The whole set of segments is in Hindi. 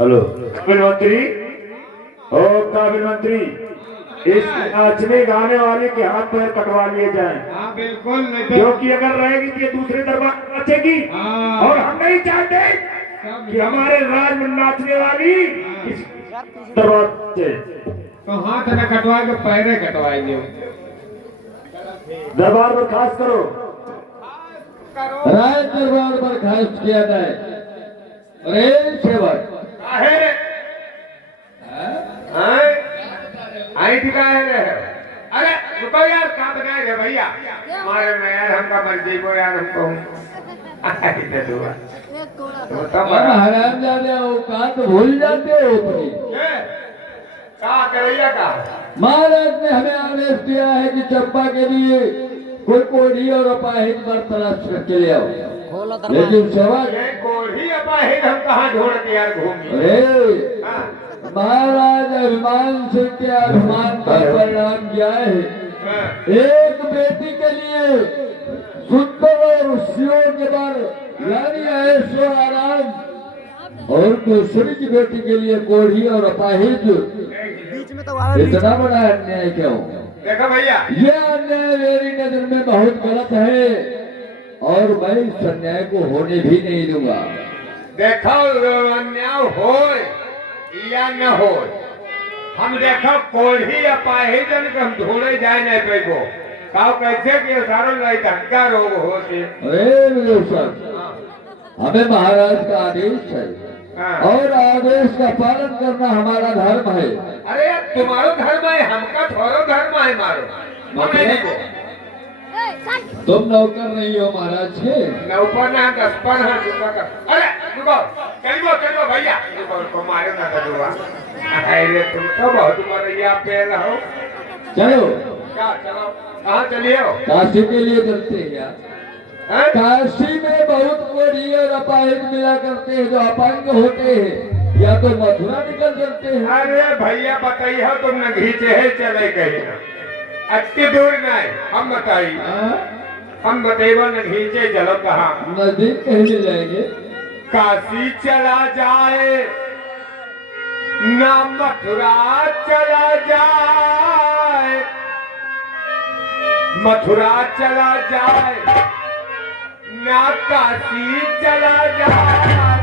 हेलो काबिल मंत्री, ओ काबिल मंत्री, इस नाचने गाने वाले के हाथ पैर कटवा लिए जाएं। हाँ बिल्कुल, नहीं तो क्योंकि अगर रहेगी तो ये दूसरे दरबार में नाचेगी हाँ। और हम नहीं चाहते कि हमारे राज में नाचने वाली किसी दरबार से। तो हाथ न कटवा के पैरे कटवाएंगे। दरबार पर खास करो, राज दरबार पर खास किया जाए। अरे सेवक अरे रुको यार, कहाँ बनाए रे भैया हमारे में यार, हमका मर जीवो यार हमको। हराम जाते हो, कहाँ तो भूल जाते हो अपनी। कहा करैया का महाराज ने हमें आदेश दिया है कि चंपा के लिए कोई कोढ़ी और अपाहिज पर तलाश करके ले आओ। लेकिन सेवक ये कोढ़ी अपाहिज हम कहाँ ढूंढते यार घूमी। अरे महाराज अभिमान से क्या अभिमान का परिणाम क्या है। एक बेटी के लिए सुंदर और शिव के बर यानी ऐश्वर आराम, और दूसरी की बेटी के लिए कोढ़ी और अपाहिज, इतना बड़ा अन्याय क्यों। देखो भैया, ये अन्याय मेरी नजर में बहुत गलत है और मैं इस अन्याय को होने भी नहीं दूंगा। देखो अन्याय हो या न हो, हम देखो कोढ़ी अपाहिजन के हम ढूंढे जाए नहीं पैबो। काव कैसे कि सारो लड़का रोग होते। अरे विदूषक, हमें महाराज का आदेश है और आदेश का पालन करना हमारा धर्म है। अरे यार तुम्हारो धर्म है, हमका थोड़ो धर्म है मारो। तुम नौकर नहीं हो महाराज के। नौकर ना दसपन है रुको का। अरे रुको, चलो भैया रुको, मारो ना दुआ। अरे तुम तो बहुत मरिया पे रहो। चलो क्या चलो, कहाँ चलिए हो? काशी के लिए चलते हैं यार। हैं? काशी में बहुत कोढ़ी और अपाहिज मिला करते हैं जो अपंग होते हैं, या तो मथुरा निकल चलते हैं। अरे भैया बताइए, तुम न घीचे है चले कहीं ना, अति दूर नहीं। हम बताइए, हम बतेबो न घीचे चलो कहाँ। नजदीक कहीं ले जाएंगे। काशी चला जाए ना मथुरा चला जाए, मथुरा चला जाए ना काशी चला जाए,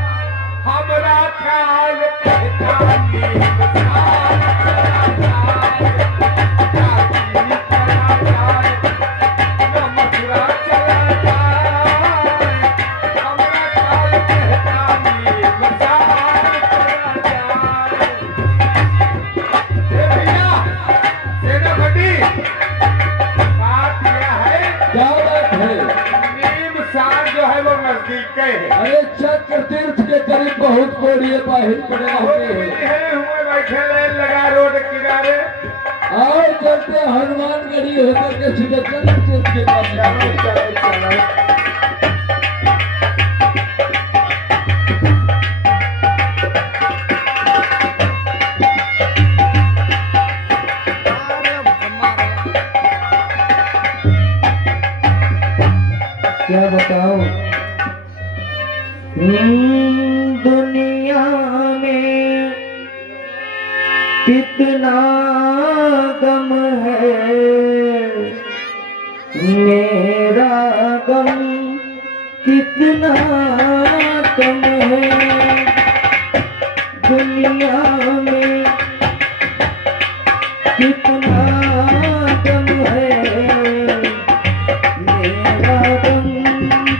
हमरा ख्याल पहचानी मसाल चला जाए, काशी चला जाए ना मथुरा चला जाए, हमरा ख्याल पहचानी मसाल चला जाए। भैया सेनापति, बात यह है क्या बात है। जो है वो नजदीक है। अरे चक्र तीर्थ के करीब बहुत कोढ़ी अपाहिज पड़े होते हैं। हुए बैठे लाइन लगा रोड किनारे। आओ चलते हनुमानगढ़ी होकर के सीधे चक्र तीर्थ के पास जाते। क्या बताओ, दुनिया में कितना गम है, मेरा गम कितना कम है। दुनिया में कितना गम है, मेरा गम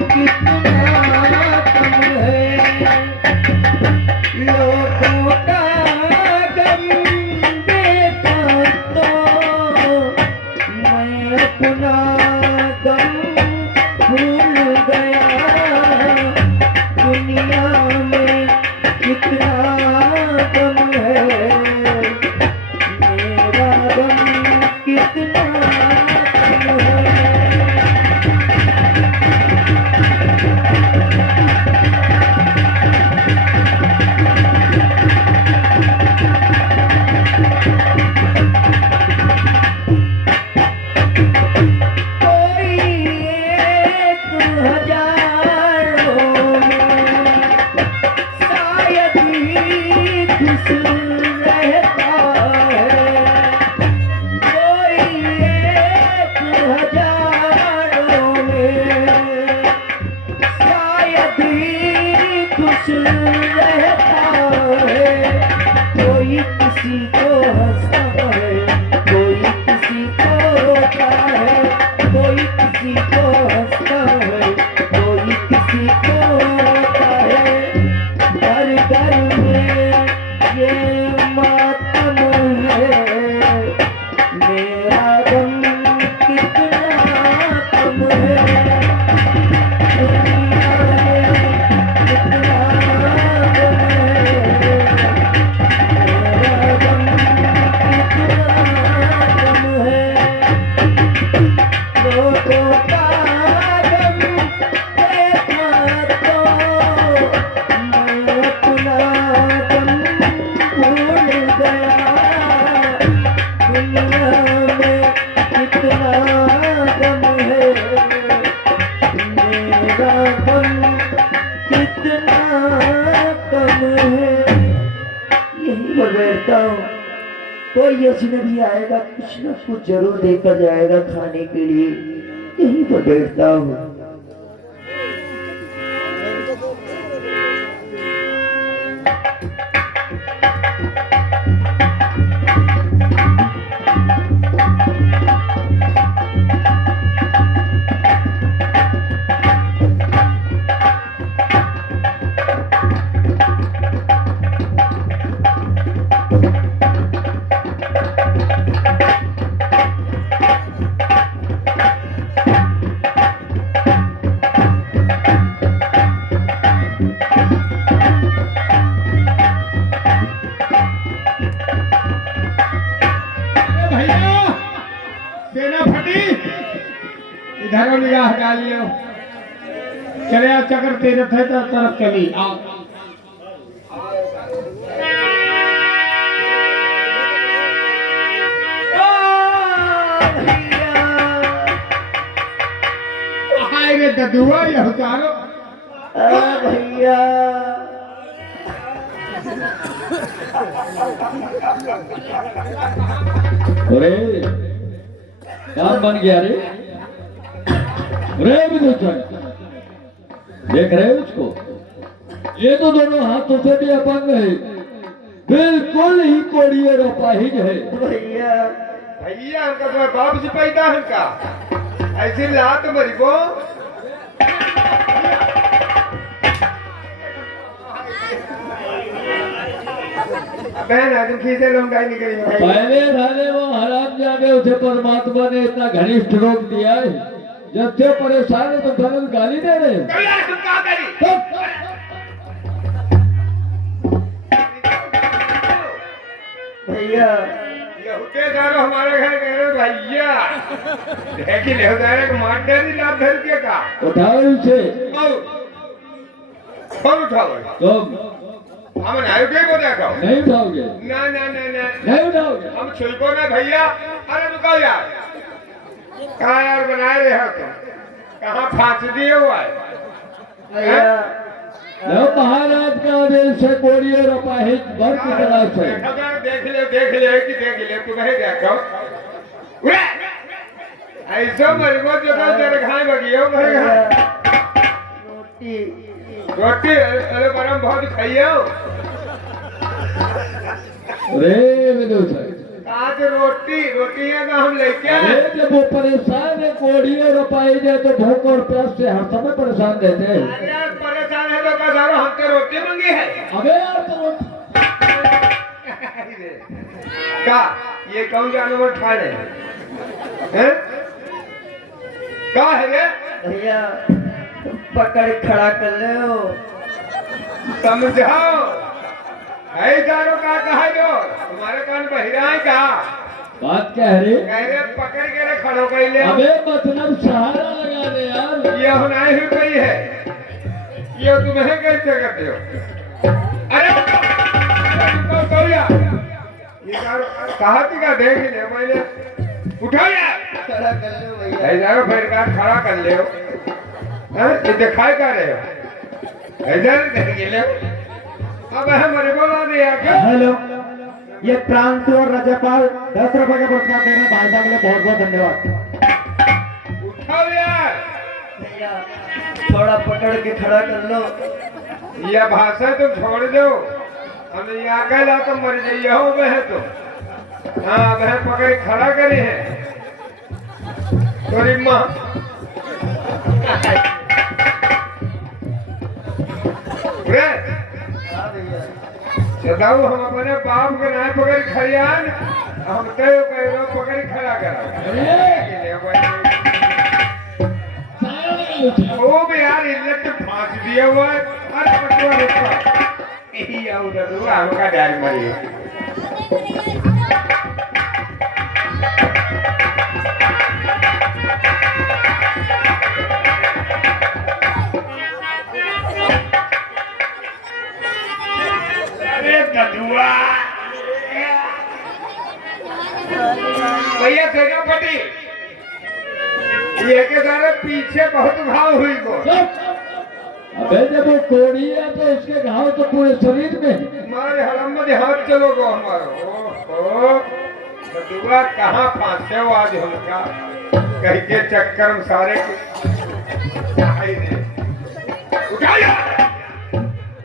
कितना कम है। लोगों का गम देखा तो मैं अपना गम भूल गया। दुनिया में खुश रहता है, कोई किसी को हंसता है, कोई किसी को रोता है, कोई किसी को हंसता है, कोई किसी को रोता है। घर घर में ये मातम है, मेरा गम कितना कम है, दुनिया में कितना गम है, मेरा गम कितना कम है। लोगों का गम देखा तो मैं अपना गम भूल गया, दुनिया में कितना गम है, मेरा गम कितना कम है। यही मैं बैठता हूँ, कोई अजनबी आएगा कुछ न कुछ जरूर देकर जाएगा खाने के लिए, यहीं पर बैठता हूँ। भैया सेना फटी, इधर निगाह डाल लियो। चले आ चक्र तीर्थ है तो तरफ चली आओ। हाय रे ददुआ यह चारो भैया अरे काम बन गया रे। रे विदूषण, देख रहे हो उसको? ये तो दोनों हाथों से भी अपंग है, बिल्कुल ही कोड़िए रोपाहिज है। भैया भैया हमका तुम्हारे बाप से पैदा है का ऐसे लात मरी को बहन आदमी खींचे लंबाई निकली है। पहले साले वो हराम जाने उसे परमात्मा ने इतना घनिष्ठ रोक दिया है, जब से परेशान है तो गलत गाली दे रहे हैं। भैया यहूदे दारो हमारे घर कह रहे भैया देख ले दारे को मार दे दी लात धर के का उठाओ उसे। कौन उठाओ तुम हम नायके को देखो नहीं उठाओगे? ना ना ना ना नहीं उठाओगे? हम छुईको ना भैया। अरे रुको यार, कहाँ यार बनाए रहे हो तुम? कहाँ फांसी दिए हुआ है? भैया जब महाराज का आदेश से कोड़िए रोपाहिज भर की तलाश है। देख ले कि देख ले तुम्हें देखो उरे! ऐसा मरगो जो तो जर खाए बगियो भैया रोटी रोटी अरे बरम बहुत खाइयो रे विदूषण, आज रोटियां का हम लेके आए। अरे जब वो परेशान है कोड़िए रोपाहिज है तो भूख और प्यास से हर समय परेशान रहते हैं। अरे यार परेशान है तो क्या हमसे रोटी मांगी है? अबे यार तो का ये कौन जानवर खा रहे हैं? का है रे? भैया पकड़ खड़ा कर ले हो। समझाओ है जानो का कहा जो तुम्हारे कान बहिरा है का बात क्या है रे? कह रहे पकड़ के रे खड़ो कर ले। अबे मतलब सहारा लगा दे यार। ये होनाई हुई पई है, ये तुम्हें कैसे करते हो? अरे तो यार ये कहा थी का देख ले मैंने उठाओ यार खड़ा कर ले भैया। है जाओ फिर का खड़ा कर ले हो हैं? ये दिखाई कर रहे हो इधर देख ले। अब हमारे बोला दिया क्या? हेलो, ये प्रांशु और रजपाल 10 रुपए का पुरस्कार दे रहे हैं भाई साहब के लिए, बहुत बहुत धन्यवाद। उठाओ यार भैया थोड़ा पकड़ के खड़ा कर लो। यह भाषा तुम छोड़ दो हम यहाँ कहला तो मर जाइए हो वह तो हाँ वह पकड़ खड़ा करे है तोरी माँ सदाऊ हम अपने बाप के नाम पकड़ खड़ियान हम तो कह पकड़ खड़ा करा वो भी यार इल्लत फांस दिया हुआ है अरे बटुआ रुका यही आओ दादू हमका डाल मरी अरे ददुआ भैया सेनापति ये के सारे पीछे बहुत घाव हुई को अबे जब वो कोड़ी है तो उसके घाव तो पूरे शरीर में है। हमारे हरम में हाथ चलो गो हमारो ओ बदुआ कहाँ फांसे हो आज हमका कहीं के चक्कर में सारे उठाया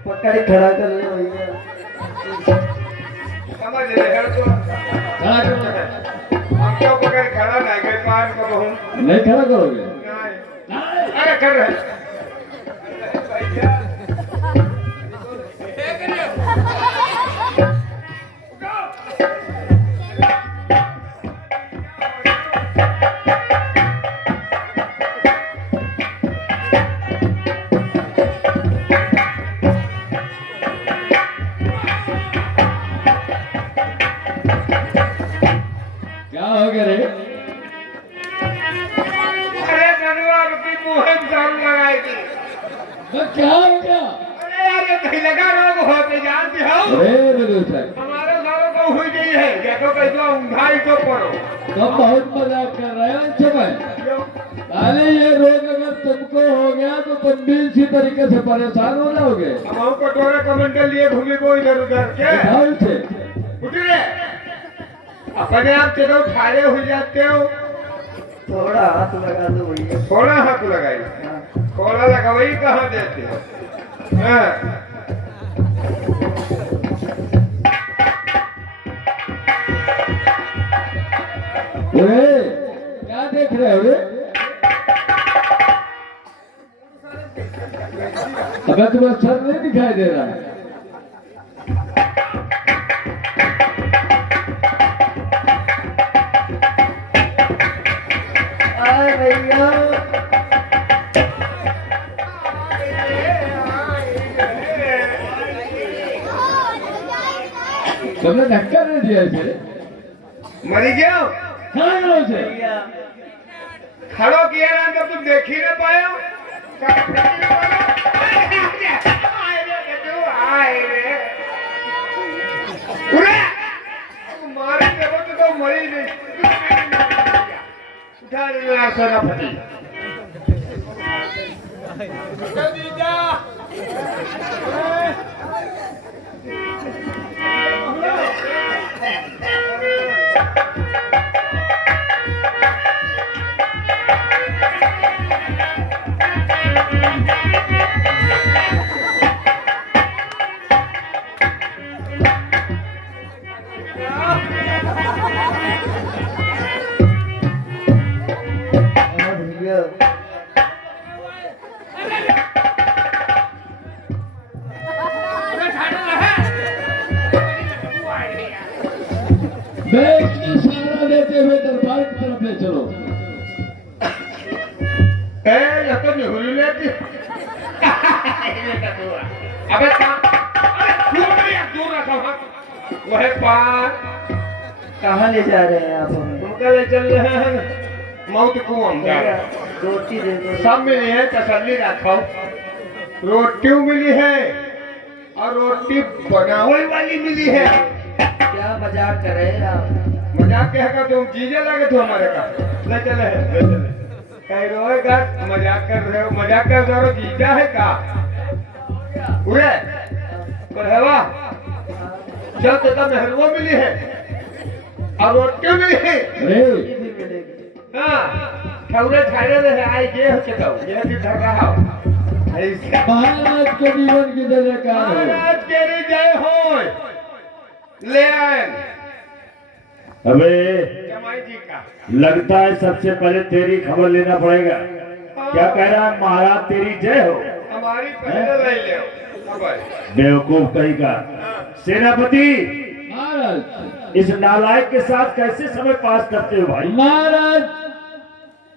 पकड़ खड़ा कर ले भैया समझ रहे हो तो खड़ा कर ले। हम क्यों पकड़ खड़ा नहीं गए पान का बहु नहीं खड़ा करोगे नहीं अरे कर रहे क्या हो गया रे? अरे धनवा की मुहिम जान लगाई थी तो क्या हो गया? अरे यार ये कहीं लगा रोग होते जानते हो अरे बलूचक हमारे घरों को हुई गई है देखो कैसा ऊंघाई तो पड़ो तुम बहुत मजाक कर रहे हो समय क्यों अरे ये रोग अगर तुमको हो गया तो तुम भी इसी तरीके से परेशान हो जाओगे। अब हम कटोरे कमेंटल लिए घूमी को इधर उधर के उठाओ इसे। उठ रे अपने आप चलो ठाड़े हो जाते हो थोड़ा हाथ लगा दो भैया थोड़ा हाथ लगाई थोड़ा लगाई कहाँ देते हो हाँ। क्या देख रहे हो रे? अगर तुम्हें सर नहीं दिखाई दे रहा है आए भैया तुमने धक्का नहीं दिया इसे? मरी गया खड़ा करो इसे। भैया खड़ो किया ना तो तुम देख ही ना पाए हो मारे जब तो मरी नहीं उठा लेना सेनापति भैया मैं इसकी सहारा लेते हुए दरबार की तरफ ले चलो। ये तो निहुरी लेती अबे दूर रखो वह पार कहाँ ले जा रहे हैं आप हमें तुमका ले चल रहे हैं मौत कुआं भैया रोटी दे दो सब मिली है तसल्ली रखो रोटी मिली है और रोटी बनावे वाली मिली है क्या मजाक कर रहे हैं आप मजाक कहेगा तुम चीजें लगे तो हमारे का ले चले कह रोएगा मजाक कर रहे हो मजाक कर रहे हो जीजा है का उड़े कहवा जब तक मेहरुआ मिली है और रोटी मिली है अरे रोटी भी मिलेगी हाँ ठौरे ठाड़े रहे आई जे हो चलो ये भी धर रहा हो ऐसे महाराज के जीवन की जय जयकार हो। महाराज केरी जय हो। ले आए अबे जमाई जी का। लगता है सबसे पहले तेरी खबर लेना पड़ेगा। क्या कह रहा है महाराज तेरी जय हो? हमारी पहले ले ले खबर। बेवकूफ कहीं का। सेनापति महाराज इस नालायक के साथ कैसे समय पास करते हो भाई? महाराज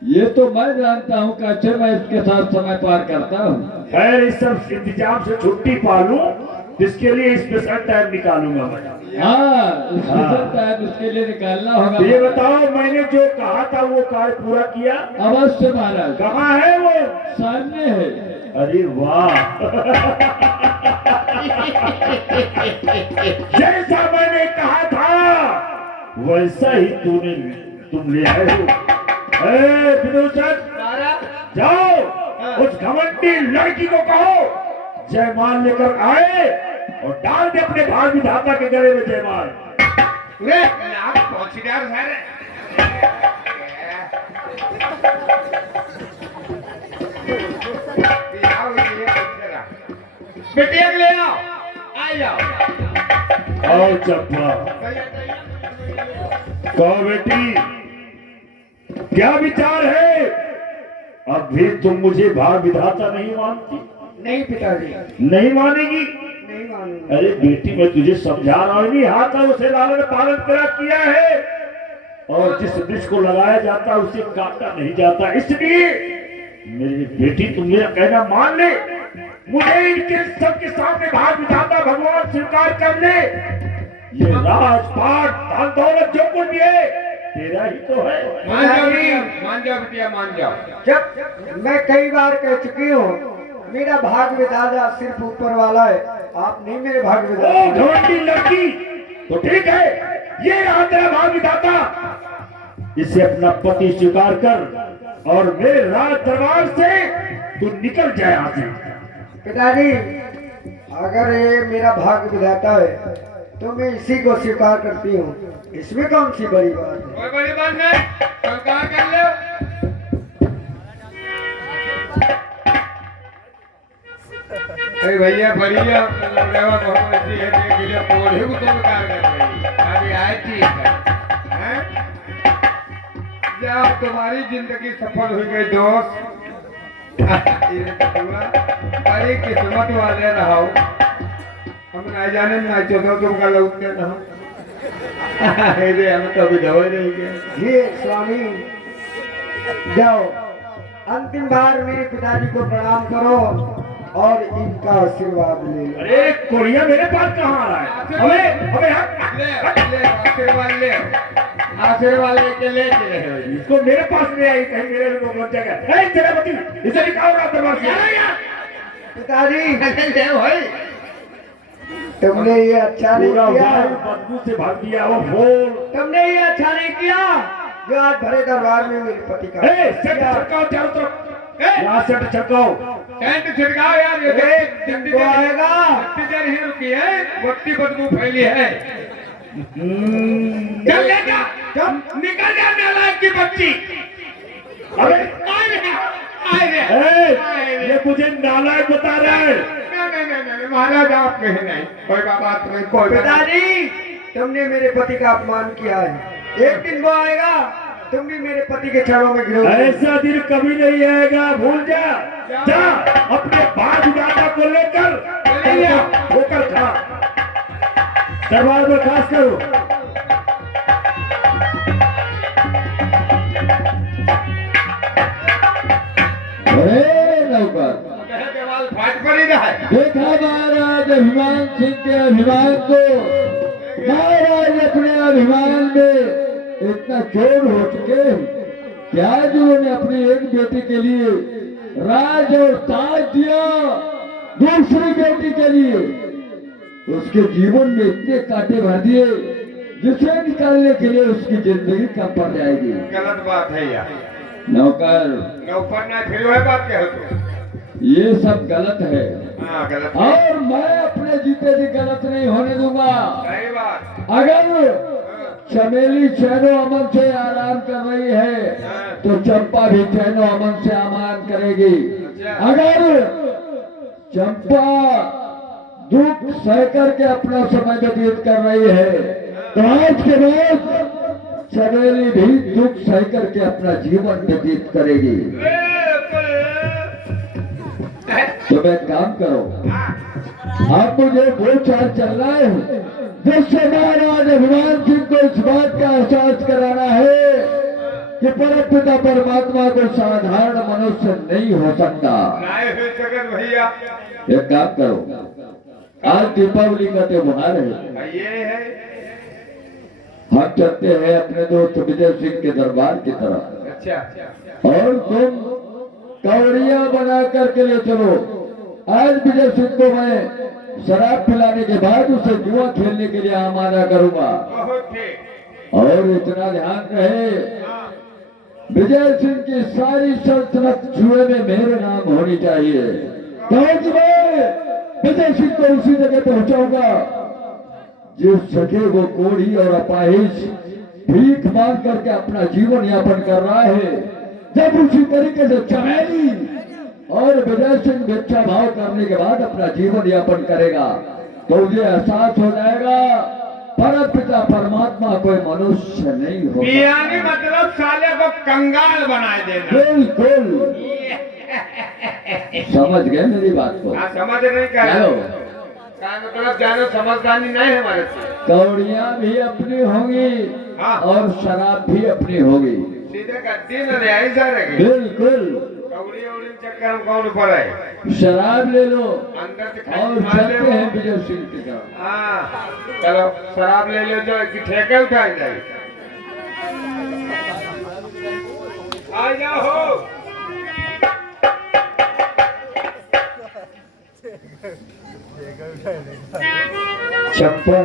ये तो मैं जानता हूँ कैसे मैं इसके साथ समय पार करता हूँ। खैर इस सब इंतजाम से छुट्टी पालूं जिसके लिए स्पेशल टाइम निकालूंगा मैं। हाँ स्पेशल टाइम इसके लिए निकालना होगा। ये बताओ मैंने जो कहा था वो कार्य पूरा किया? अवश्य महाराज। कहाँ है वो? सामने है। अरे वाह जैसा मैंने कहा था वैसा ही तुम ले आए हो। विदूषण जाओ उस घमंडी लड़की को कहो जयमाल लेकर आए और डाल दे अपने भाग विधाता के गले में जयमाल। ले नाक पहुंचीदार है। बेटिया ले आओ। आ जाओ। आओ चप्पा कहो बेटी क्या विचार है? अब भी तुम मुझे भाग विधाता नहीं मानती? नहीं पिताजी, नहीं मानेगी? नहीं मानूंगा। अरे बेटी मैं तुझे समझा रहा हूँ नहीं हाथ उसे लालन पालन करा किया है और जिस वृक्ष को लगाया जाता उसे काटा नहीं जाता। इसलिए मेरी बेटी तुम मेरा कहना मान ले। मुझे इनके सबके सामने भाग विधाता भगवान स्वीकार कर ले। ये राजपाट धन दौलत जो कुछ भी है तेरा ही तो है। मान जाओ बिटिया मान जाओ। जब मैं कई बार कह चुकी हूँ मेरा भाग विधाता सिर्फ ऊपर वाला है, आप नहीं मेरे भाग ओ विधाता। घमंडी लड़की तो ठीक है ये रहा तेरा भाग विधाता। इसे अपना पति स्वीकार कर और मेरे राज दरबार से तू निकल जाए यहाँ से। पिताजी अगर ये मेरा भाग विधाता है तो मैं इसी को स्वीकार करती हूँ, इसमें कौन सी बड़ी बात है? कोई बड़ी बात नहीं, स्वीकार कर ले। अरे भैया बढ़िया रेवा बहुत अच्छी है देख ले कोढ़े को तो स्वीकार कर रही अभी आए ठीक है। जब तुम्हारी जिंदगी सफल हो गई दोस्त बड़ी किस्मत वाले रहो। हम ना जाने ना चौदह तुम का लौटते ना हम तो अभी दवा नहीं गए। ये स्वामी जाओ अंतिम बार मेरे पिताजी को प्रणाम करो और इनका आशीर्वाद ले लो। अरे कोरिया मेरे पास कहाँ आ रहा है? हमें हमें आशीर्वाद ले आशीर्वाद लेके ले चले इसको मेरे पास ले आई कहीं मेरे लोग लग जाएगा। तेरा पति इसे निकालो रात दरबार से। पिताजी भाई तुमने ये अच्छा नहीं पूरा किया, वायु बदबू से भर दिया वो बोल। तुमने ये अच्छा नहीं किया जो आज भरे दरबार में मेरे पति का सेंट छिड़काओ चारों तरफ। यहाँ सेंट छिड़काओ। टेंट छिड़काओ यार। ये एक दिन को आएगा बत्ती देर ही रुकी है बत्ती बदबू फैली है। चल ले जा निकल जा नालायक की बच्ची। अरे आए रे ये मुझे नालायक बता रहा है। नहीं महाराज आप कहे नहीं कोई बात नहीं कोई बात पिताजी तुमने मेरे पति का अपमान किया है, एक दिन वो आएगा तुम भी मेरे पति के चरणों में गिरोगे। ऐसा दिन कभी नहीं आएगा भूल जा। जा अपने भाग विधाता को लेकर होकर खा दरबार में खास करो। नौकर देवाल फाट पर ही रहा है। देखा महाराज अभिमान सिंह के अभिमान को। महाराज अपने अभिमान में इतना चोर हो चुके क्या जिन्होंने अपनी एक बेटी के लिए राज और ताज दिया, दूसरी बेटी के लिए उसके जीवन में इतने कांटे भर दिए जिसे निकालने के लिए उसकी जिंदगी कम पड़ जाएगी। गलत बात है यार। नौकर नौकर ना फिर वह बात क्या होती ये सब गलत है हाँ गलत और मैं अपने जीते जी गलत नहीं होने दूंगा। सही बात। अगर चमेली चैनो अमन से आराम कर रही है तो चंपा भी चैनो अमन से आराम करेगी। अगर चंपा दुख सह करके अपना समय व्यतीत कर रही है, तो आज के बाद चमेली भी दुख सह करके अपना जीवन व्यतीत करेगी। तो मैं काम करो, आप मुझे दो चार चलना है, जिससे महाराज हनुमान सिंह को इस बात का एहसास कराना है कि परमपिता परमात्मा को साधारण मनुष्य नहीं हो सकता। भैया एक काम करो, आज दीपावली का त्योहार है, ये है हम चलते हैं अपने दोस्त विजय सिंह के दरबार की तरफ, अच्छा और तुम कौड़िया बना करके ले चलो। आज विजय सिंह को मैं शराब पिलाने के बाद उसे जुआ खेलने के लिए आमाना करूंगा। बहुत ठीक। और इतना ध्यान रहे, विजय सिंह की सारी सल्तनत जुए में मेरे नाम होनी चाहिए। कहो कि मैं विजय सिंह को उसी जगह पहुंचाऊंगा जिस जगह वो कोढ़ी और अपाहिज भीख मांग करके अपना जीवन यापन कर रहा है। जब उसी तरीके से चमेली और विजय सिंह भिक्षा भाव करने के बाद अपना जीवन यापन करेगा, तो मुझे एहसास हो जाएगा परमपिता परमात्मा कोई मनुष्य नहीं होता। यानी मतलब साले को कंगाल बना देना। बिल्कुल समझ गए मेरी बात को? हाँ, समझ नहीं कह चलो, का मतलब जानो समझदारी नहीं है हमारे से। कौड़ियाँ भी अपनी होंगी हाँ। और शराब भी अपनी होगी। सीधे गद्दी न ले ऐसा रहेगी। बिल्कुल, कौड़ी औड़ी चक्कर में कौन पड़े। शराब ले लो अंदर से खाई और मार ले चलते हैं विजय सिंह के साथ। हाँ चलो शराब ले लो जो कि ठेके उठाए जाए। आ जाओ। चंपा,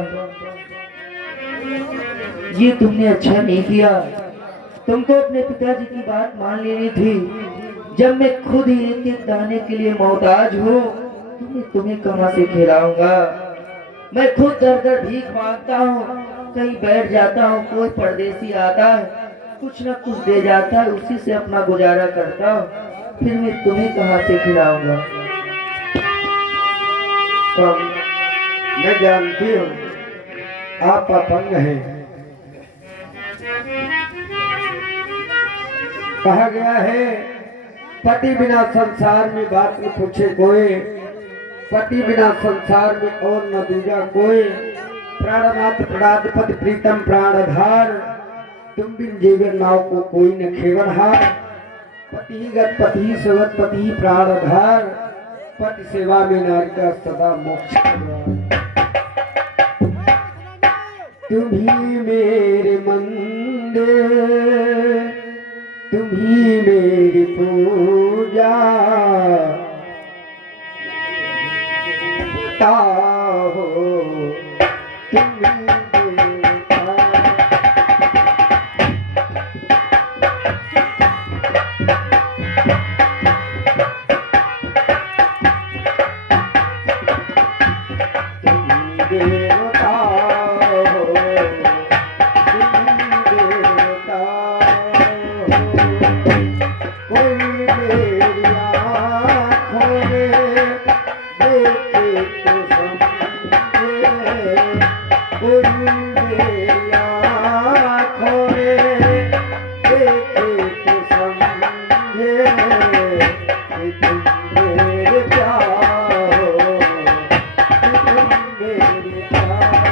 ये तुमने अच्छा नहीं किया। तुमको अपने पिताजी की बात मान लेनी थी। जब मैं खुद ही एक एक दाने के लिए मोहताज हूँ, तुम्हें कहाँ से खिलाऊंगा। मैं खुद दर दर भीख मांगता हूँ, कहीं बैठ जाता हूँ, कोई परदेसी आता है, कुछ न कुछ दे जाता है, उसी से अपना गुजारा करता हूँ। फिर मैं तुम्हें कहाँ से खिलाऊंगा। मैं जानती हूँ आप अपंग हैं। कहा गया है पति बिना संसार में बात न पूछे कोई, पति बिना संसार में और न दूजा कोई। प्राणनाथ प्राणपति प्रीतम प्राणधार, तुम बिन जीवन नाव को कोई न खेवनहार। पति गत पति सवत पति प्राणधार, पति सेवा में नारी का सदा मोक्ष। तुम्ही मेरे मंदिर, तुम्ही मेरी पूजा, ताहो तुम्ही देवता। देवता हो, तुम देवता हो। कोई मेरी आँखों में देखे तो समझे, कोई मेरी आँखों में देखे तो समझे कि तुम मेरे प्यार हो, तुम मेरे प्यार हो।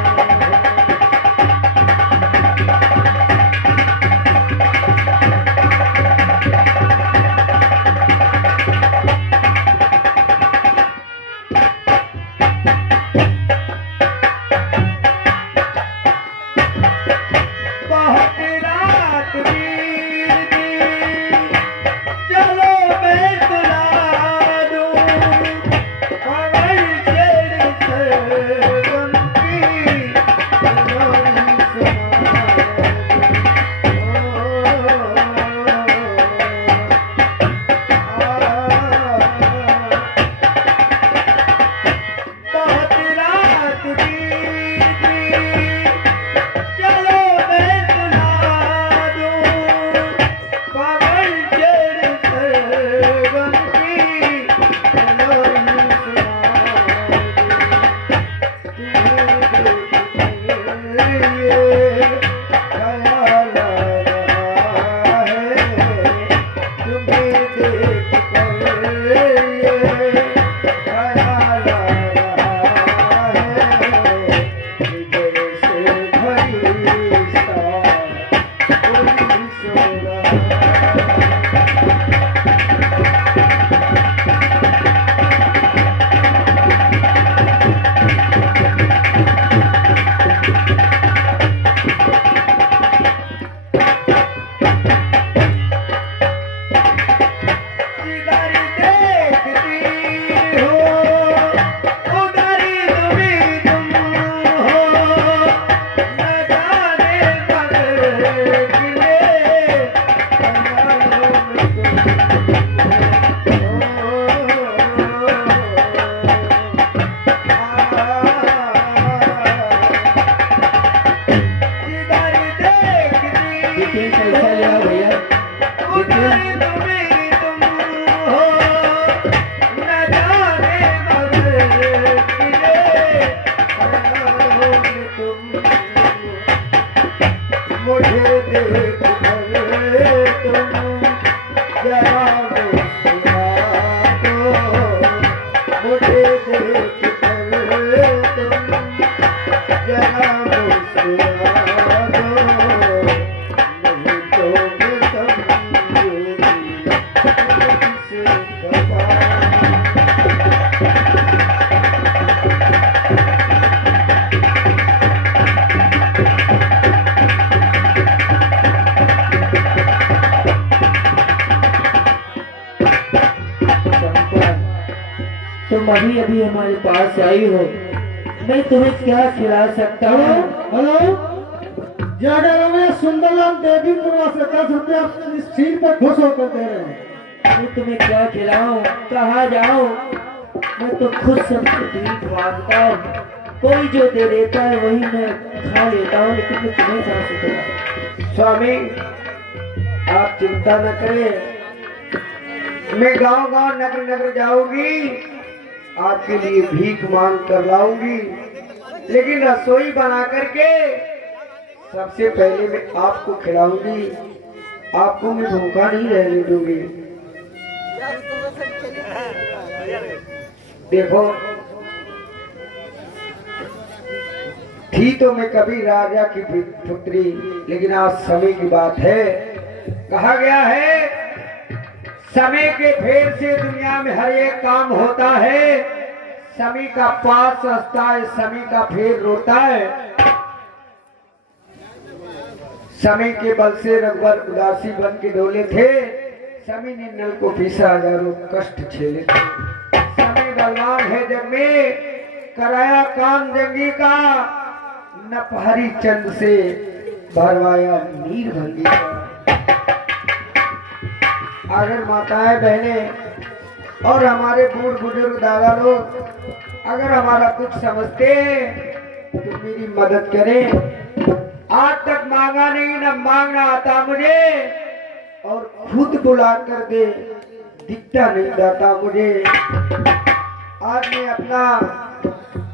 तुम अभी अभी हमारे पास आई हो, मैं तुम्हें क्या खिला सकता हूँ? हेलो, जागर सुंदरलाल देवी निवास 10 रुपया इस सील पे खुश होकर दे रहे हैं। मैं तुम्हें क्या खिलाऊं, कहाँ जाऊं? मैं तो खुद सबसे भीख मांगता हूँ, कोई जो दे देता है वही मैं खा लेता हूँ, लेकिन मैं तुम्हें कहाँ से खिलाऊं? स्वामी, आप चिंता न करें, मैं गांव गांव नगर नगर जाऊंगी, आपके लिए भीख मांग कर लाऊंगी, लेकिन रसोई बना करके सबसे पहले मैं आपको खिलाऊंगी, आपको मैं भूखा नहीं रहने दूंगी। देखो, थी तो मैं कभी राजा की पुत्री, लेकिन आज समय की बात है। कहा गया है समय के फेर से दुनिया में हर एक काम होता है, समय का पास हंसता है, समय का फेर रोता है। समय के बल से रघुवर उदासी बन के डोले थे, समय ने नल को पीसा, हजारों कष्ट झेले थे। समय बलवान है जग में, कराया काम जंगी का, नपहरी चंद से भरवाया नीर भंगी का। अगर माताएं बहनें और हमारे बूढ़ बुजुर्ग दादा लोग अगर हमारा कुछ समझते तो मेरी मदद करें। आज तक मांगा नहीं, न मांगना आता मुझे, और खुद बुला कर दे, दिखता नहीं दाता मुझे। आज मैं अपना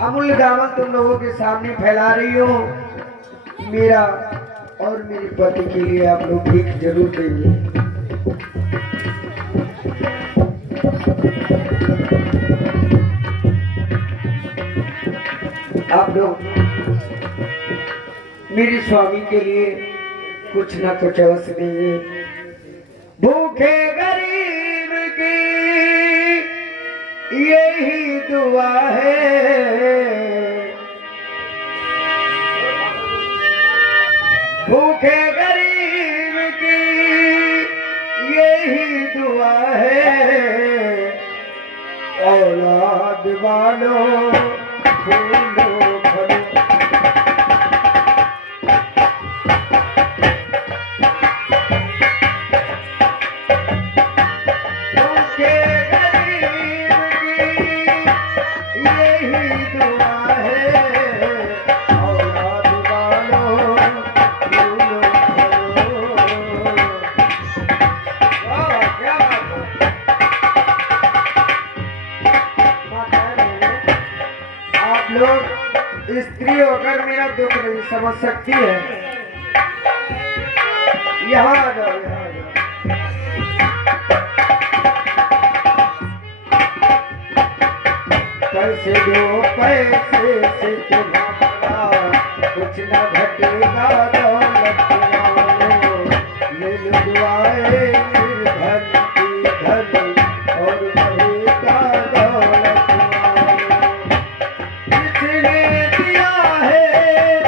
अमूल्य दामन तुम लोगों के सामने फैला रही हूँ। मेरा और मेरे पति के लिए आप लोग भीख जरूर देंगे। आप लोग मेरे स्वामी के लिए कुछ ना कुछ अवश्य देंगे। भूखे गरीब की यही दुआ है, भूखे गरीब की यही दुआ है, औलाद वालों फूलो फलो। भूखे गरीब की यही दुआ है, औलाद वालों फूलो फलो। वाह, क्या बात है। आप लोग स्त्री होकर मेरा दुख नहीं समझ सकती है। यहाँ आ जाओ, यहाँ आ जाओ। पैसे दो पैसे से तुम्हारा कुछ न घटेगा दौलत वालों ले लो दुआएं धन की धन और बढ़ेगा दौलत वालों जिसने दिया है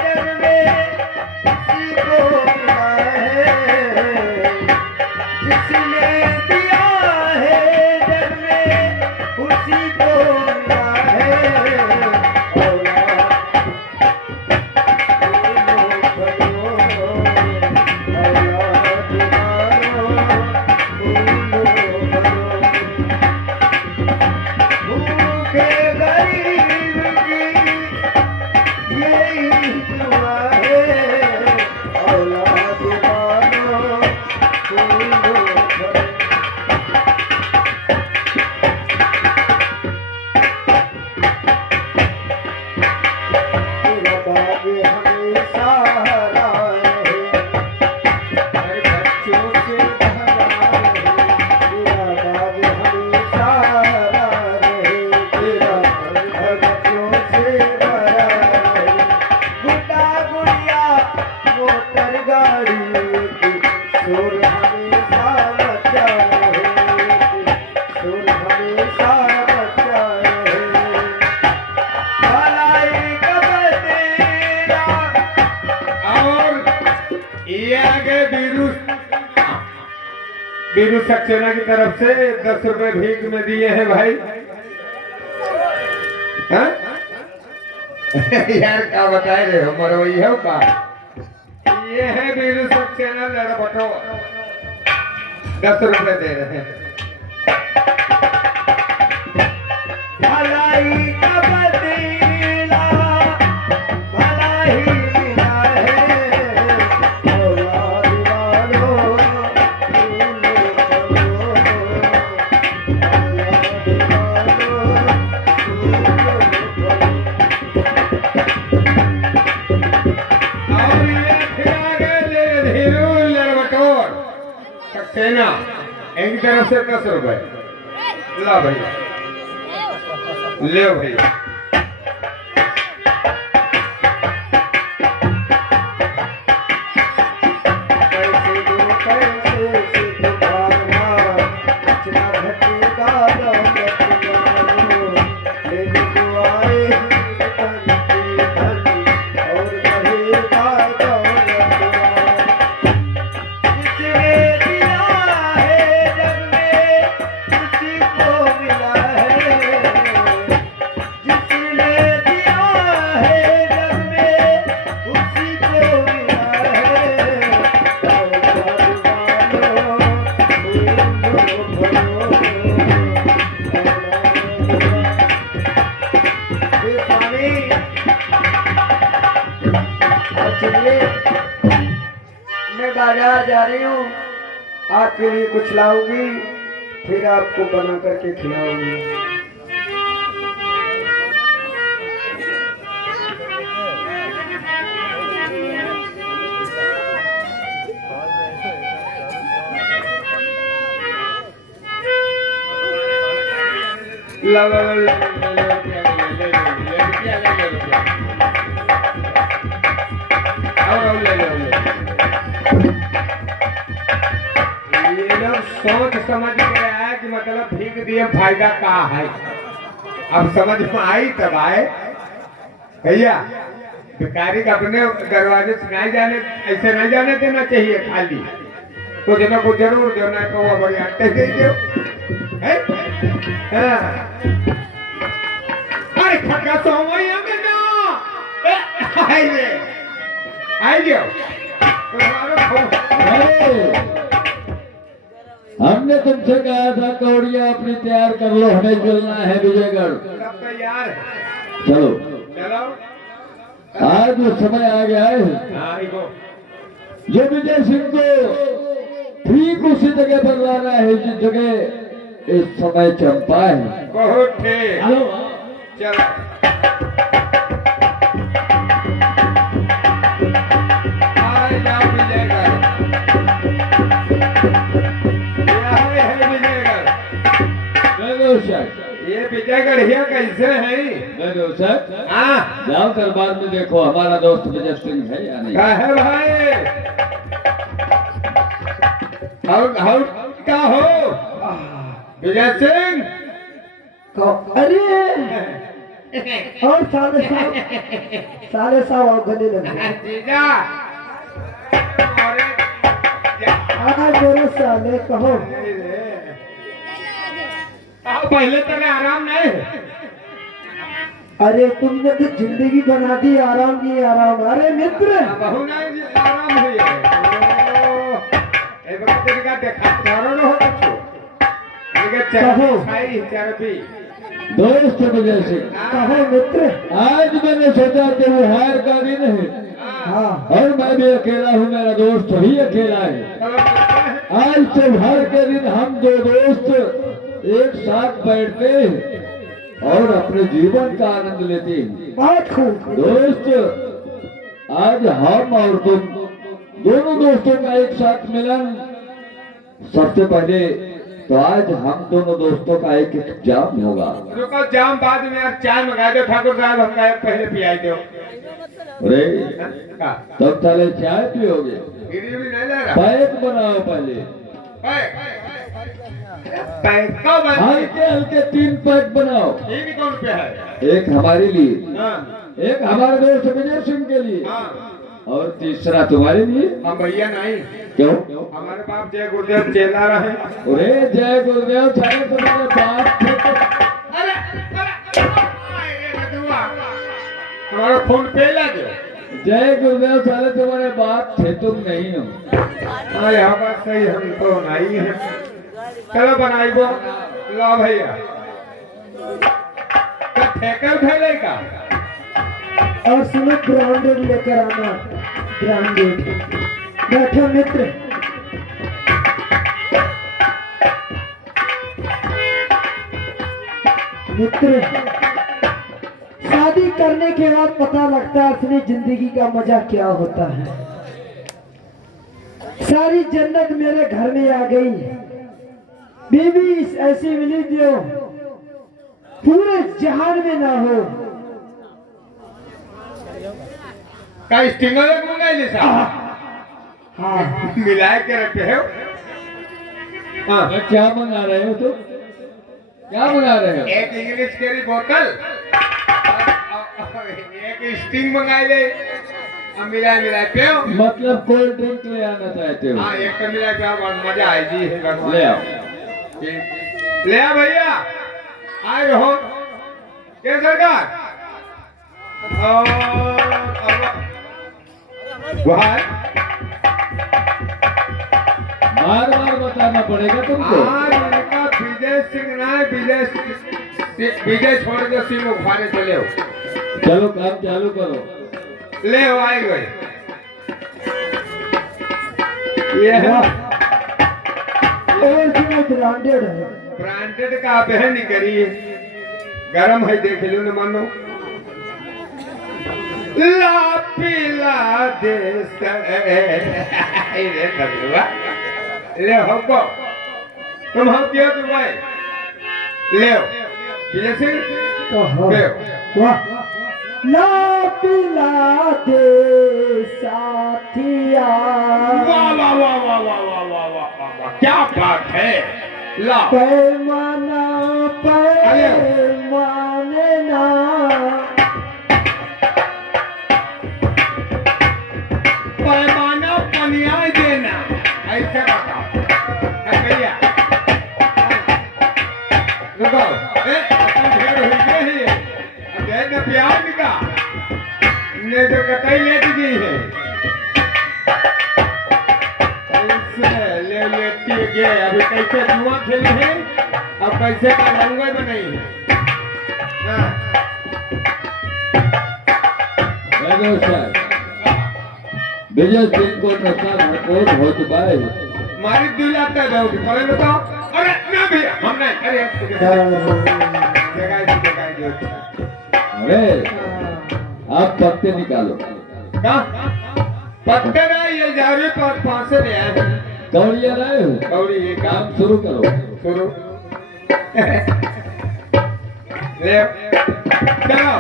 जग में उसी को मिला है जिसने दिया है जग में उसी को मिला है औलाद भूखे गरीब की यही दुआ है औलाद वालों फूलो भरो तेरा बाग हमेशा हरा रहे हर बच्चों से भरा रहे तेरा बाग हमेशा हरा रहे तेरा हर बच्चों से भरा रहे गुड्डा गुड़िया मोटर गाड़ी की शोर हमेशा मचा रहे शोर हमेशा मचा रहे भलाई कबर तेरा और ये आगे बीरू सक्सेना की तरफ से 10 रुपए भीख में दिए हैं भाई। हाँ? यार क्या बताए रे हो मरवई है का ये है बीरू सक्सेना लड़ बटो 10 रुपए दे रहे हैं। भलाई का बदला भलाई मिला है औलाद वालों फूलो और ये फिर आगे ले धीरू लड़बटोर सक्सेना इनकी तरफ से 10 रुपए ला भैया ले भैया। पैसे दो पैसे से तुम्हारा कुछ न घटेगा दौलत वालों ले लो दुआएं धन की धन और बढ़ेगा दौलत वालों जिसने दिया है जग में उसी को मिला है जिसने दिया है जग में उसी को मिला है औलाद वालों फूलो भरो हे स्वामी और चलिए मैं बाजार जा रही हूँ आपके लिए कुछ लाऊंगी फिर आपको बना करके खिलाऊंगी। ला ला ला ले और ले ये लोग सोच समझ के आया कि मतलब भीख दिए फायदा का है। अब समझ में आई तब आए भैया भिखारी का अपने दरवाजे से नहीं जाने ऐसे नहीं जाने देना चाहिए खाली कुछ ना कुछ जरूर देना है तो वो बड़ी हट्टे दे दो अरे खटका सोमवारी हमें ना आई जाओ हमने तुमसे कहा था कौड़िया अपनी तैयार कर लो, हमें चलना है विजयगढ़। सब तैयार है चलो चलो आज जो समय आ गया है हाँ इको जो विजय सिंह को ठीक उसी जगह पर लाना है जिस जगह इस समय चंपा है। बहुत ठीक चलो चलो आए जाओ विजयगढ़ यहाँ है विजयगढ़ चलो शायद ये विजय गढ़िया कैसे हैं? मैं रोशक हाँ जाओ दरबार में देखो हमारा दोस्त विजय सिंह है या नहीं। क्या है भाई? और क्या हो विजय सिंह? अरे और साले साहब आओ गले लगे। जीजा आज मेरे साले कहो। पहले तेरे आराम नहीं है। अरे तुमने तो जिंदगी बना दी आराम की आराम। अरे मित्र बहु नहीं जी, आराम हुई है। ए बड़ा तेरे का देखा थारो न हो कुछ। लेके कहो। खाई चरबी। दोस्त विजय सिंह कहो मित्र। आज मैंने सोचा त्योहार का दिन है हाँ और मैं भी अकेला हूँ, मेरा दोस्त भी अकेला है। आज त्योहार के दिन हम दो दोस्त एक साथ बैठते हैं और अपने जीवन का आनंद लेते हैं। बहुत खूब। दोस्त आज हम और तुम दोनों दोस्तों का एक साथ मिलन। सबसे पहले तो आज हम दोनों दोस्तों का एक जाम होगा। रुको जाम बाद में यार चाय मंगा दो ठाकुर साहब, हम पहले पियाई दो। अरे का तब साले चाय पियोगे? गिरी भी नहीं ले रहा। पैक बनाओ पहले। पैसा बन हल्के हल्के 3 पैक बनाओ। ये भी कौन पे है? एक हमारे लिए, हाँ एक हमारे दोस्त विजय सिंह के लिए हाँ और तीसरा तुम्हारे लिए। हम भैया नहीं, क्यों? हमारे बाप जय गुरुदेव चेला रहे। अरे जय गुरुदेव सारे तुम्हारे बाप थे तो अरे हमारा फोन पे ला दो। जय गुरुदेव सारे तुम्हारे बाप थे, तुम नहीं हो। हाँ यहाँ बात सही, हम तो नहीं है। चलो बनाई वो ला भैया। क्या ठेकर फैलेगा? और सुनो ब्रांडेड लेकर आना। ब्रांडेड। बैठो मित्र। मित्र शादी करने के बाद पता लगता है असली जिंदगी का मजा क्या होता है। सारी जन्नत मेरे घर में आ गई। बीवी ऐसी मिली जो पूरे जहान में ना हो। का स्टिंगर मंगाई ले साहब? हाँ मिलाए के रखे हो। हाँ तो क्या मंगा रहे हो तुम? क्या मंगा रहे हो? एक इंग्लिश केरी बोतल, एक स्टिंग मंगाई ले। हम मिलाए मिलाए पियो। मतलब कोल्ड ड्रिंक ले आना चाहते हो? हाँ एक का मिला क्या मजा आएगी। ले आओ। ले आ भैया, आए हो क्या सरकार? बार बार बताना पड़ेगा तुमको। आज इनका विजय सिंह ना, विजय छोड़ के सिंह उखाड़े चले हो। चलो काम चालू करो। ले हो आए गए। ये है ब्रांडेड है। ब्रांडेड का बहन नहीं करी, गरम है देख लो न मानो। ला पीला देश ले हमको तुम हम क्यों तुम्हारे ले विजय सिंह ले वाह ला पिला दे साथिया। वाह वाह वाह वाह वाह वाह वाह वाह वाह, क्या बात है। ला पैमाना पैमाने ना पैमाना पनिया देना, ऐसे बताओ भैया। रुको ढेर हो गई है, अब न प्याज का ने जो कटाई ले दी है ले लेती गए। अभी कैसे जुआ खेली है, अब कैसे का रंगों बनाई है। हाँ। विजय सिंह को नशा भरपूर हो चुका है। मारी दिल आता है जाओगे पहले बताओ। अरे ना भैया हम नहीं, अरे जगह जो अरे आप पत्ते निकालो। कहाँ पत्ते ना, ये जारी पर 5 से ले आए हैं। कौड़िया लाए हो? कौड़ी ये काम काम शुरू करो। शुरू। ले चलो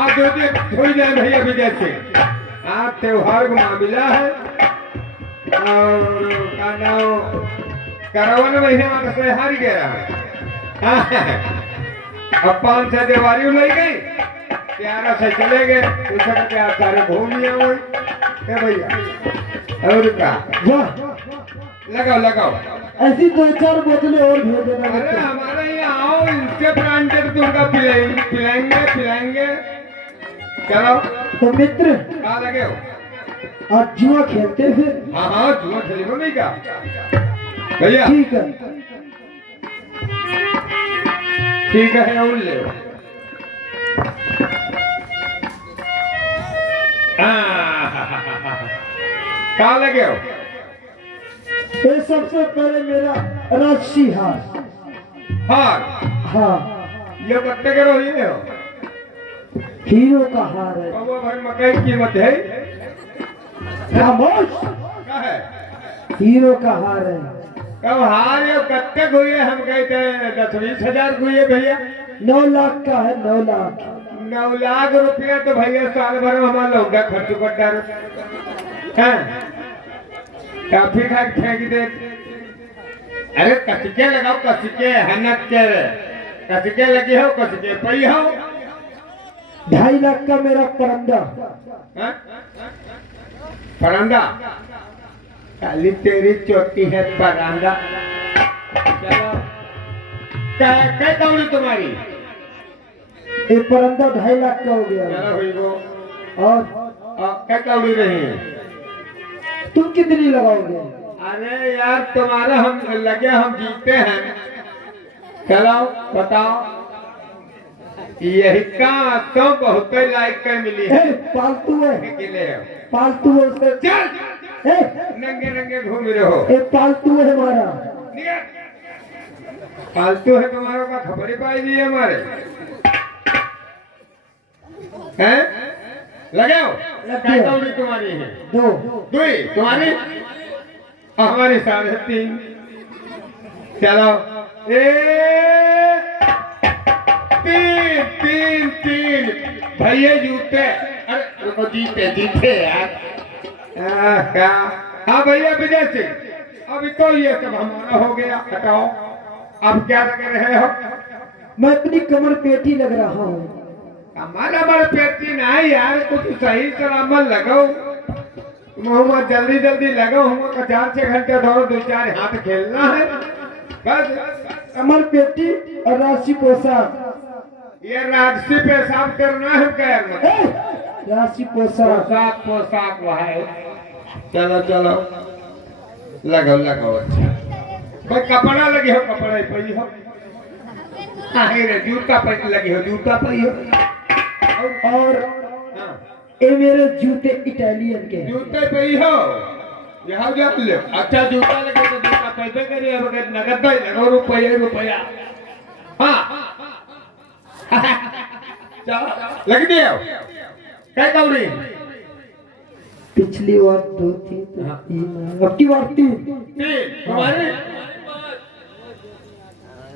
आप दो थोड़ी देर भैया विजय सिंह आज त्योहार का मामला है और का नाम करवन महीने में से हार गया अब 5-6 दिवाली लग गई 11 से चले गए पूछा कि आप सारे घूम लिया हुई भैया और का वाह लगाओ लगाओ ऐसी 2-4 बोतलें और भेज देना अरे मित्र। हमारे यहाँ आओ इसके ब्रांडेड तुमका पिलाएंगे चलो तो मित्र कहाँ लगे हो आज जुआ खेलते फिर। हाँ हाँ जुआ खेलो नहीं का भैया ठीक है ठीक है और ले कहाँ लगे हो ये सबसे पहले मेरा राशि हार। हार हाँ ये बत्ते के रोही हो हीरो का हार है। बाबा भाई मकई की कीमत है खामोश क्या है हीरो का हार है। कब हार ये कत्ते हुए हम कहते 10-20 हजार हुए भैया 9 लाख का है 9 लाख। 9 लाख रुपया तो भैया साल भर में हमारा लौटा खर्च करता है काफी खा के फेंक दे अरे कसिके लगाओ कसिके हनक के कसिके लगे हो कसिके पई हो 2.5 लाख का मेरा परंदा। हाँ? परांदा काली तेरी चोटी है परांदा चलो क्या दौड़ी तुम्हारी ये परंदा 2.5 लाख का हो गया। चलो हुई वो और क्या दौड़ी रही है तुम कितनी लगाओगे? अरे यार तुम्हारा हम लगे हम जीते हैं चलो बताओ यही का तो बहुत लाइक कर मिली है ए, पालतू है के लिए पालतू है उससे। चल ए, नंगे नंगे घूम रहे हो ए पालतू है हमारा। फालतू है तुम्हारा का खबर ही पाई दी है हमारे हैं लगे हो क्या दौड़ी तुम्हारी है 2 दुई तुम्हारी हमारी 3.5 चलो तीन भैया जूते अरे रुको जीते जीते यार क्या हाँ भैया विजय सिंह अभी तो ये सब हमारा हो गया हटाओ अब क्या लग रहे हो मैं अपनी कमर पेटी लग रहा हूँ। हमारा बड़ा पेटी नहीं यार कुछ सही सलामत लगाओ तुम जल्दी जल्दी लगाओ हम 4-6 घंटे दौड़ो 2-4 हाथ खेलना है बस कमर पेटी और राशि पोशाक। ये राजसी पेशाब करना है क्या ए, राशि पोशाक। पोशाक पोशाक है चलो चलो लगाओ लगाओ अच्छा भाई कपड़ा लगे हो कपड़ा पही हो हाँ रे जूता पही लगे हो जूता पही हो और हाँ ये मेरे जूते इटालियन के। जूते पही हो यहाँ जा ले अच्छा जूता लगे तो जूता पैसे करिए अगर नगद भाई लगो रुपया हाँ चलो लग दिया क्या कौड़ी पिछली बार 2 थी तो 3 अब की बार 3। तुम्हारी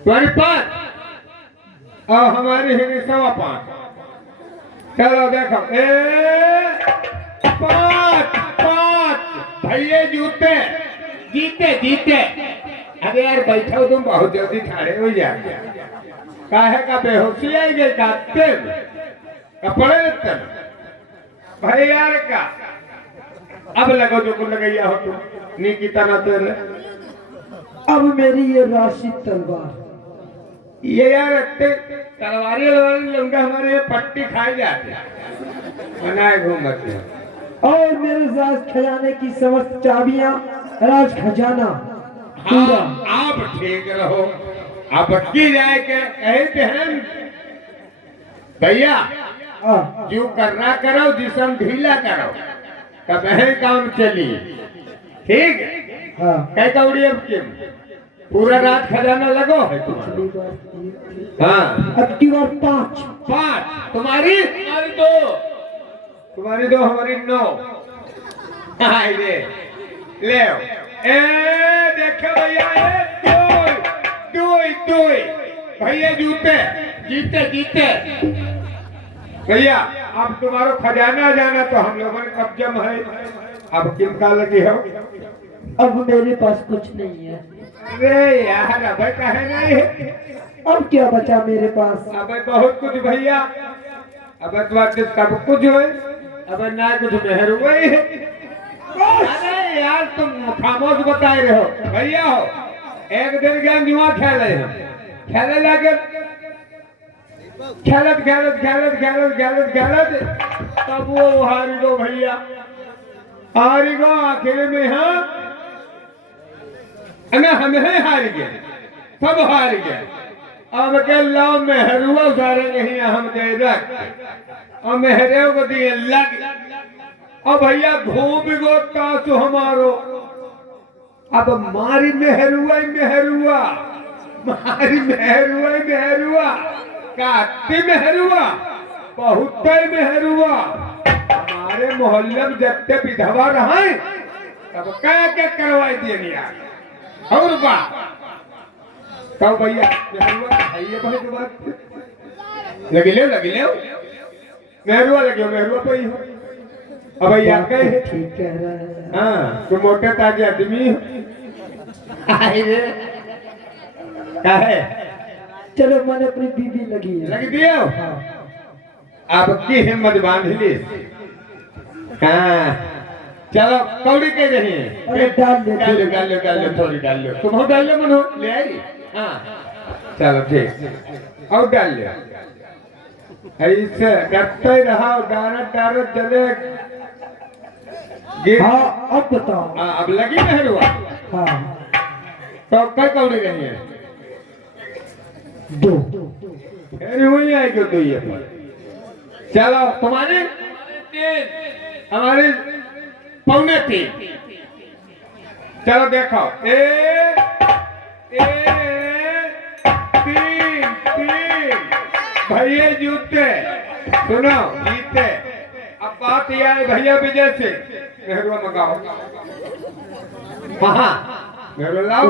तुम्हारी 5 और हमारी है 5.25 चलो देखो 5 भैया जूते जीते जीते अरे यार बैठो तुम बहुत जल्दी खड़े हो जाए काहे का बेहोशी आई गई काटते कपड़े लगते भाई यार का अब लगो जो को लगैया हो तुम नी की तरह तेरे अब मेरी ये राशि तलवार। ये यार तलवारी लौंडा हमारे पट्टी खाई जाते बनाए घूमते और मेरे राज खजाने की समस्त चाबियां राज खजाना पूरा। हाँ, आप ठीक रहो आप की जाए के कहते हैं भैया जो करना करो जिसम ढीला करो तब है काम चली ठीक हाँ है कौड़ी अब की पूरा रात खजाना लगो है पिछली तुम्हारा बार 3 हाँ अब की बार 5। 5 तुम्हारी तुम्हारी 2 हमारी 9 हाय रे ले ए देखो भैया ए 2 भैया जूते जीते जीते भैया अब तुम्हारो खजाना जाना तो हम लोगों ने कब्जा में है। अब किनका लगी हो? अब मेरे पास कुछ नहीं है। अरे यार अब कहे नहीं है। अब क्या बचा मेरे पास? अब बहुत कुछ भैया, अब तुम्हारे सब कुछ है, अब ना कुछ मेहर हुआ ही है। अरे यार तुम खामोश बताए रहे हो भैया हो। एक दिन क्या जुआ खेले हम, खेले लगे खेलत खेलत खेलत खेलत खेलत खेलत तब वो हारी गो भैया, हारी गो आखिर में। हाँ हमें हार गए, सब हार गए। अब के लाओ मेहरुआ सारे नहीं हम दे रख और मेहरे को दिए लग। अब भैया घूम गो तासु हमारो। अब मारी मेहरुआ मेहरुआ, मारी मेहरुआ मेहरुआ, काटी मेहरुआ, बहुत मेहरुआ। हमारे मोहल्ले में जब विधवा रहे तब क्या क्या करवाई दिए यार। और बा कहो भैया मेहरुआ आइए बहुत बात लगी ले मेहरुआ लगे मेहरुआ पे ही हो। अब भैया कहे ठीक कह रहा है। हाँ तुम मोटे ताकि आदमी हो। आई रे काहे चलो मैंने अपनी बीबी लगी है। लग दियो। अब की हिम्मत बांध ली। हाँ चलो कौड़ी कह रही है। अरे डाल दे, डाल लो थोड़ी डाल लो, तुम हो डाल लो मनो ले आई। हाँ चलो ठीक और डाल लो। ऐसे डरते ही रहा डारत डारत चले गिर। हाँ अब बताओ। हाँ अब लगी मेहरुआ। हाँ तो कई कौड़ी रही है? दो। फिर वही आएगी तो ये पर। चलो तुम्हारे हमारे पौने तीन। चलो देखो तीन तीन भैया जूते सुनो जीते। अब बात यह है भैया विजय सिंह मेहरुआ मंगाओ। हाँ मेहरुआ लाओ।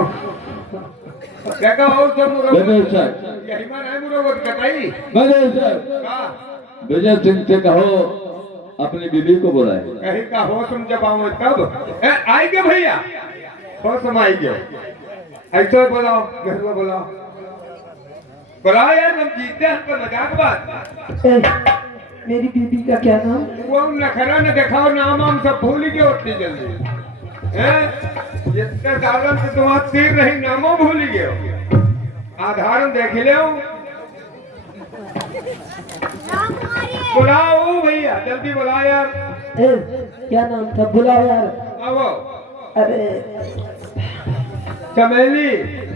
देखो और सब विजय सर, यही मन है मुरोगत कटाई। विजय सर, विजय सिंह से कहो अपनी बीबी को बुलाए। कहीं का होश में जब आऊँ तब आएंगे भैया, होश में आएंगे। ऐसा बोलाओ मेहरुआ बोलाओ, बुलाओ यार हम जीते हैं। हमको मजाक बात। मेरी बीबी का क्या नाम? वो नखरा न दिखाओ, नाम हम सब भूल गए उतनी जल्दी। जितने सालन से तुम्हारा तीर रही नामों भूल गए हो। आधार देख ले बुलाओ भैया जल्दी बुलाओ यार। क्या नाम था? बुलाओ यार। आओ। अरे चमेली।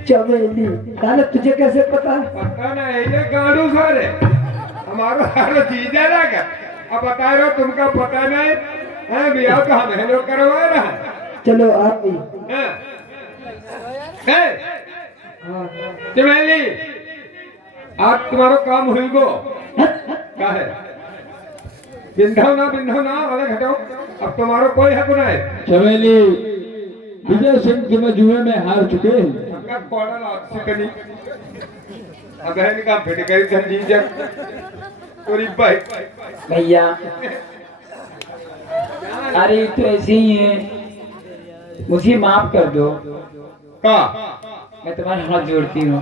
चमेली। काले तुझे कैसे पता? पता नहीं ये गाड़ू सारे हमारा हाल जीजा लगा। अब बता रहे हो तुमका पता नहीं है भैया तो हम हेलो करवा रहा है। चलो आप भी। चमेली आज तुम्हारो काम हुई गो क्या है? बिंधाओ ना अलग हटाओ। अब तुम्हारो कोई हक नहीं। चमेली विजय सिंह के में जुए में हार चुके हैं। हमका कोड़ा लाग से कनी अब है निका फिट गई धनजीजा पूरी भाई भैया। अरे तो ऐसे ही है, मुझे माफ कर दो। का मैं तुम्हारा हाथ जोड़ती हूँ।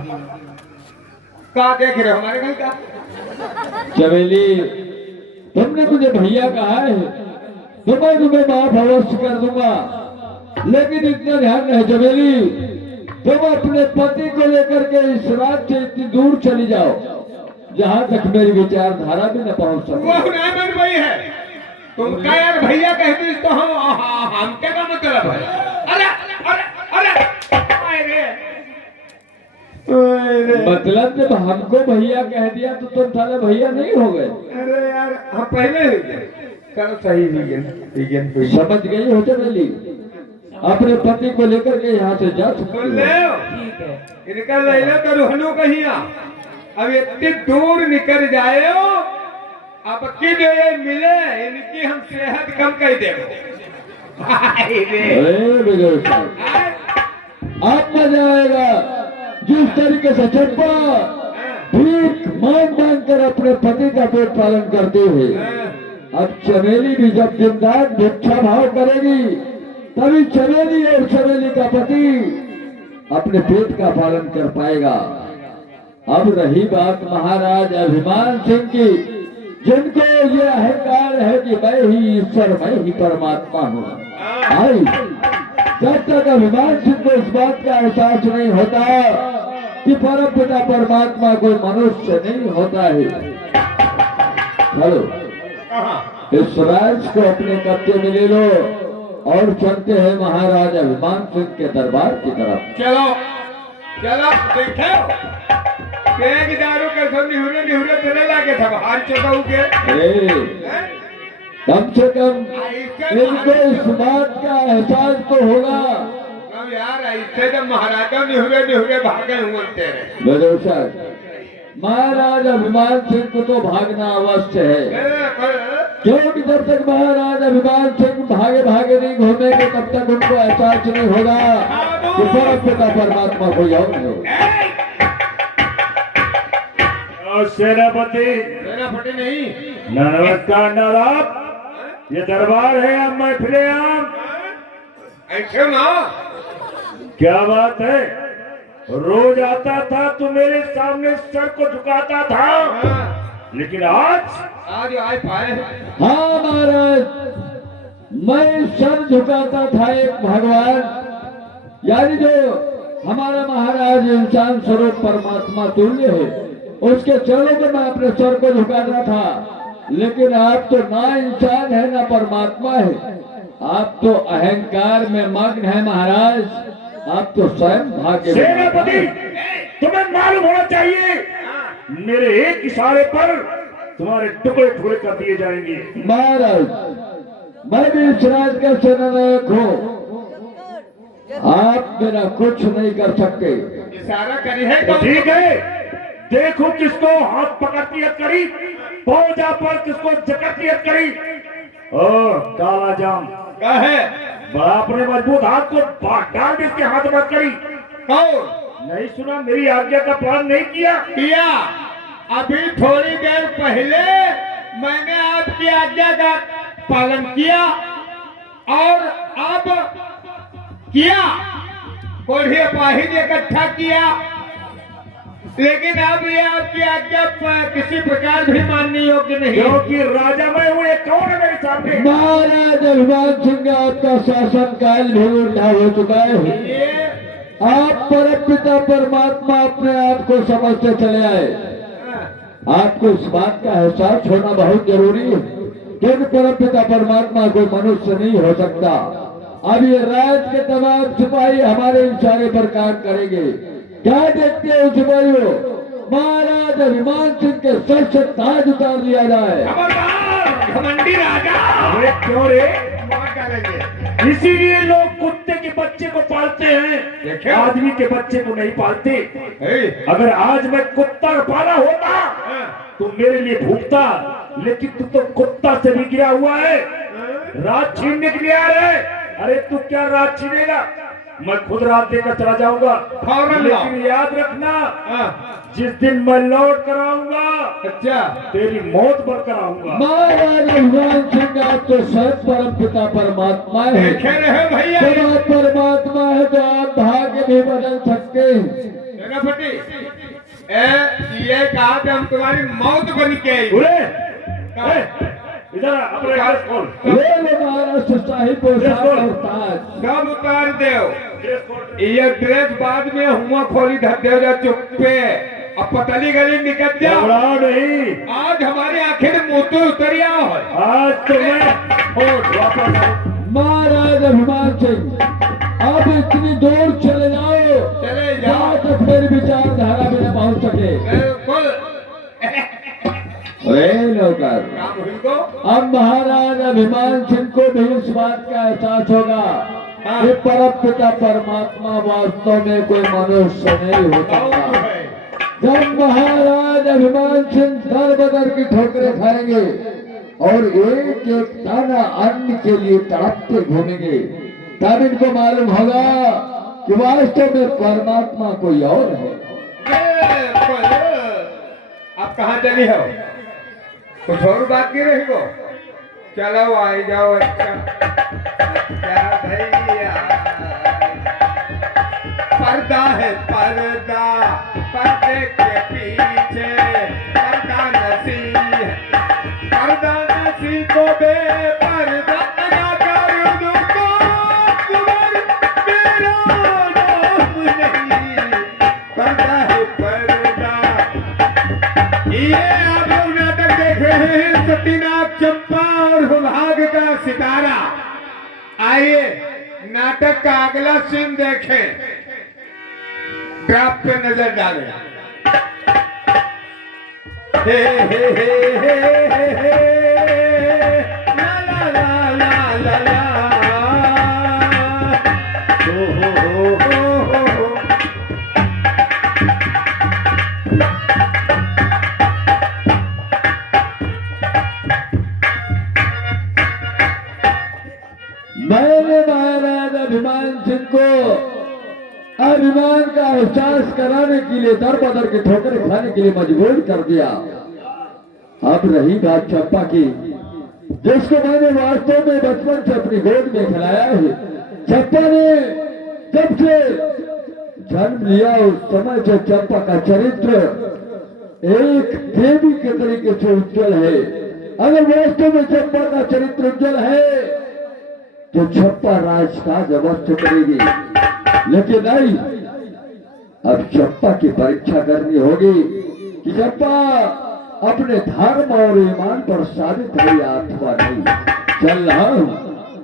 का देख रहे हो हमारे भाई का? चमेली तुमने मुझे भैया कहा है तो मैं तुम्हें माफ अवश्य कर दूंगा, लेकिन इतना ध्यान रहे चमेली तुम अपने पति को लेकर के इस रात से इतनी दूर चली जाओ जहाँ तक मेरी विचारधारा भी न पहुँच वो सके। नामन भाई है तुम क्या यार भैया कहती तो हम क्या का मतलब है? अरे अरे अरे अरे मतलब जब हमको भैया कह दिया तो तुम साले भैया नहीं हो गए। अरे यार हम पहले ही गए। चलो सही विज्ञान समझ गई हो चमेली, अपने पति को लेकर के यहाँ से जा सकती सुन हो। ले ठीक है। इनका लैला तो रुहनु कहिया अब इतनी दूर निकल जाए हो। अब की जो ये मिले इनकी हम सेहत कम कर देंगे। अरे विजय साहब, आप मजा आएगा जिस तरीके से चप्पा भीख मांग मांग कर अपने पति का पेट पालन करते हुए अब चमेली भी जब दिन रात भिक्षा भाव करेगी तभी चमेली और चमेली का पति अपने पेट का पालन कर पाएगा। अब रही बात महाराज अभिमान सिंह की, जिनको ये अहंकार है कि मैं ही ईश्वर मैं ही परमात्मा हूँ। आई जब तक अभिमान सिंह को इस बात का एहसास नहीं होता कि परम पिता परमात्मा कोई मनुष्य नहीं होता है। चलो इस राज को अपने कब्जे में ले लो और चलते हैं महाराज अभिमान सिंह के दरबार की तरफ। चलो चलो देखो के दारू के सब निहुरे निहुरे चले लागे सब हार चुका के कम से कम इनको इस बात का एहसास तो होगा। अब यार ऐसे तो महाराजा निहुरे निहुरे भागे हुए तेरे बेदोशक महाराज अभिमान सिंह को तो भागना अवश्य है, क्योंकि जब तक महाराज अभिमान सिंह भागे भागे नहीं घूमेंगे तब तक उनको एहसास नहीं होगा कि परम पिता परमात्मा कोई और नहीं होगा। सेनापति सेनापति नहीं नमस्कार नाराज, ये दरबार है अब मैं फिरे आम। ऐसे ना क्या बात है, रोज आता था तू मेरे सामने सर को झुकाता था, लेकिन आज आए पाए हाँ महाराज, मैं सर झुकाता था एक भगवान यानी जो हमारा महाराज इंसान स्वरूप परमात्मा तुल्य है उसके चरणों में मैं अपने सर को झुकाता था, लेकिन आप तो ना इंसान है ना परमात्मा है, आप तो अहंकार में मग्न है महाराज, आप तो स्वयं भाग्य। सेनापति तुम्हें मालूम होना चाहिए मेरे एक इशारे पर तुम्हारे टुकड़े टुकड़े कर दिए जाएंगे। महाराज मैं भी इस राज का सेनानायक हूँ, आप मेरा कुछ नहीं कर सकते। इशारा करी है तो ठीक है, देखो किसको हाथ पकड़ती है करी, पौजा पर किसको जकड़ती है करी। ओ काला जाम क्या है बड़ा अपने मजबूत हाथ को डाल दे इसके हाथ में करी। कौन नहीं सुना, मेरी आज्ञा का पालन नहीं किया। किया अभी थोड़ी देर पहले मैंने आपकी आज्ञा का पालन किया और अब किया कोढ़ी अपाहिज इकट्ठा किया, लेकिन अब ये आपकी आज्ञा किसी प्रकार भी मानने योग्य नहीं, क्योंकि राजा मैं हूँ, ये कौन है मेरे सामने? महाराज अभिमान सिंह आपका शासन काल भी उल्टा हो चुका है। ये आप परम पिता परमात्मा अपने आप को समझते चले आए, आपको इस बात का एहसास होना बहुत जरूरी है, क्योंकि परम पिता परमात्मा कोई मनुष्य नहीं हो सकता। अब ये राज के तमाम सिपाही हमारे इशारे पर काम करेंगे। क्या देखते हो सिपाहियों, महाराज अभिमान सिंह के सर से ताज उतार लिया जाए। खबरदार घमंडी राजा, अरे क्यों रे? मार डालेंगे। इसीलिए लोग कुत्ते के बच्चे को पालते हैं, आदमी के बच्चे को नहीं पालते। अगर आज मैं कुत्ता पाला होता तो मेरे लिए भूखता, लेकिन तू तो कुत्ता से भी गिरा हुआ है, रात छीनने के लिए आ रहा है। अरे तू क्या रात छीनेगा, मैं खुद रात देकर चला जाऊंगा, लेकिन याद रखना जिस दिन मैं लौट कर आऊंगा अच्छा तेरी मौत पर कराऊंगा। महाराज अभिमान सिंह आप तो स्वयं परम पिता परमात्मा है, देखे रहे भैया, जब आप परमात्मा है तो आप भाग्य भी बदल सकते हैं। सेनापति ये कहा कि हम तुम्हारी मौत बन के आई। इधर अपने ड्रेस खोल, ले लो महाराष्ट्र शाही पोशाक और ताज। सब उतार दो, ये ड्रेस बाद में हुआ खोली धर जा चुप्पे, अब पतली गली निकल जा। घबराओ नहीं, आज हमारी आखिर मोती उतरिया है। आज तो मैं वापस महाराज अभिमान सिंह अब इतनी दूर चले जाओ, चले जहाँ जाओ तक मेरी विचारधारा में न पहुँच सके। बिल्कुल। नौकर काम हुई को अब महाराज अभिमान सिंह को भी इस बात का एहसास होगा कि परम पिता परमात्मा वास्तव में कोई मनुष्य नहीं होता। जब महाराज अभिमान सिंह दर बदर की ठोकरें खाएंगे और एक एक दाना अन्न के लिए तड़पते घूमेंगे, तब इनको मालूम होगा कि वास्तव में परमात्मा कोई और है। अब कहाँ चली हो? कुछ और बात की रही हो? चलो आई जाओ। अच्छा भैया पर्दा है पर्दा, पर्दे के पीछे पर्दा नसी है, पर्दा नसी को बेपर्दा लगा कर दूंगा, तुम्हारे मेरा नाम नहीं, पर्दा है पर्दा। ये आप लोग नाटक देख रहे हैं सतीनाथ चंपा और विभाग का सितारा। आइए नाटक का अगला सीन देखें, ग्राफ पे नजर डालें। हे हे हे हे हे हे ला ला ला ला ला ला हो हो हो हो। मैंने महाराज अभिमान सिंह को अभिमान का एहसास कराने के लिए दर बदर के ठोकर खाने के लिए मजबूर कर दिया। अब रही बात चंपा की, जिसको मैंने वास्तव में बचपन से अपनी गोद में खिलाया है। चंपा ने जब से जन्म लिया उस समय से चंपा का चरित्र एक देवी के तरीके से उज्जवल है। अगर वास्तव में चंपा का चरित्र उज्जवल है तो चंपा राजकाज अवश्य करेगी, लेकिन नहीं, अब चंपा की परीक्षा करनी होगी कि चंपा अपने धर्म और ईमान पर साबित है या अथवा नहीं। चल रहा हूं,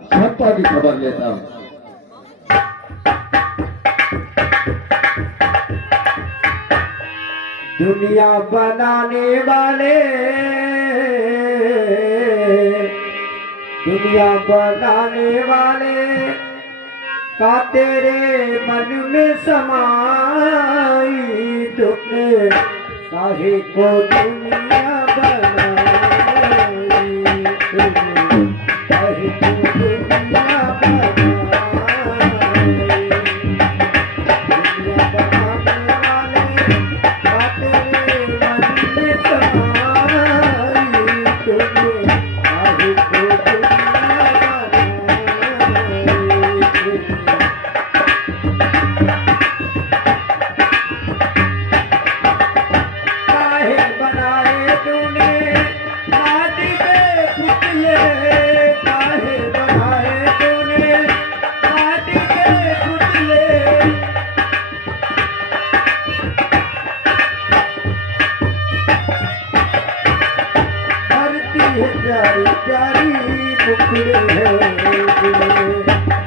चंपा की खबर लेता हूं। दुनिया बनाने वाले, दुनिया बनाने वाले का तेरे मन में समाई, तुमने काहे को दुनिया बनाई, तुमने काहे को दुनिया बनाई। दुनिया बनाने वाले का तेरे मन में समाई, तुमने काहे को प्यारी प्यारी मुखड़े है,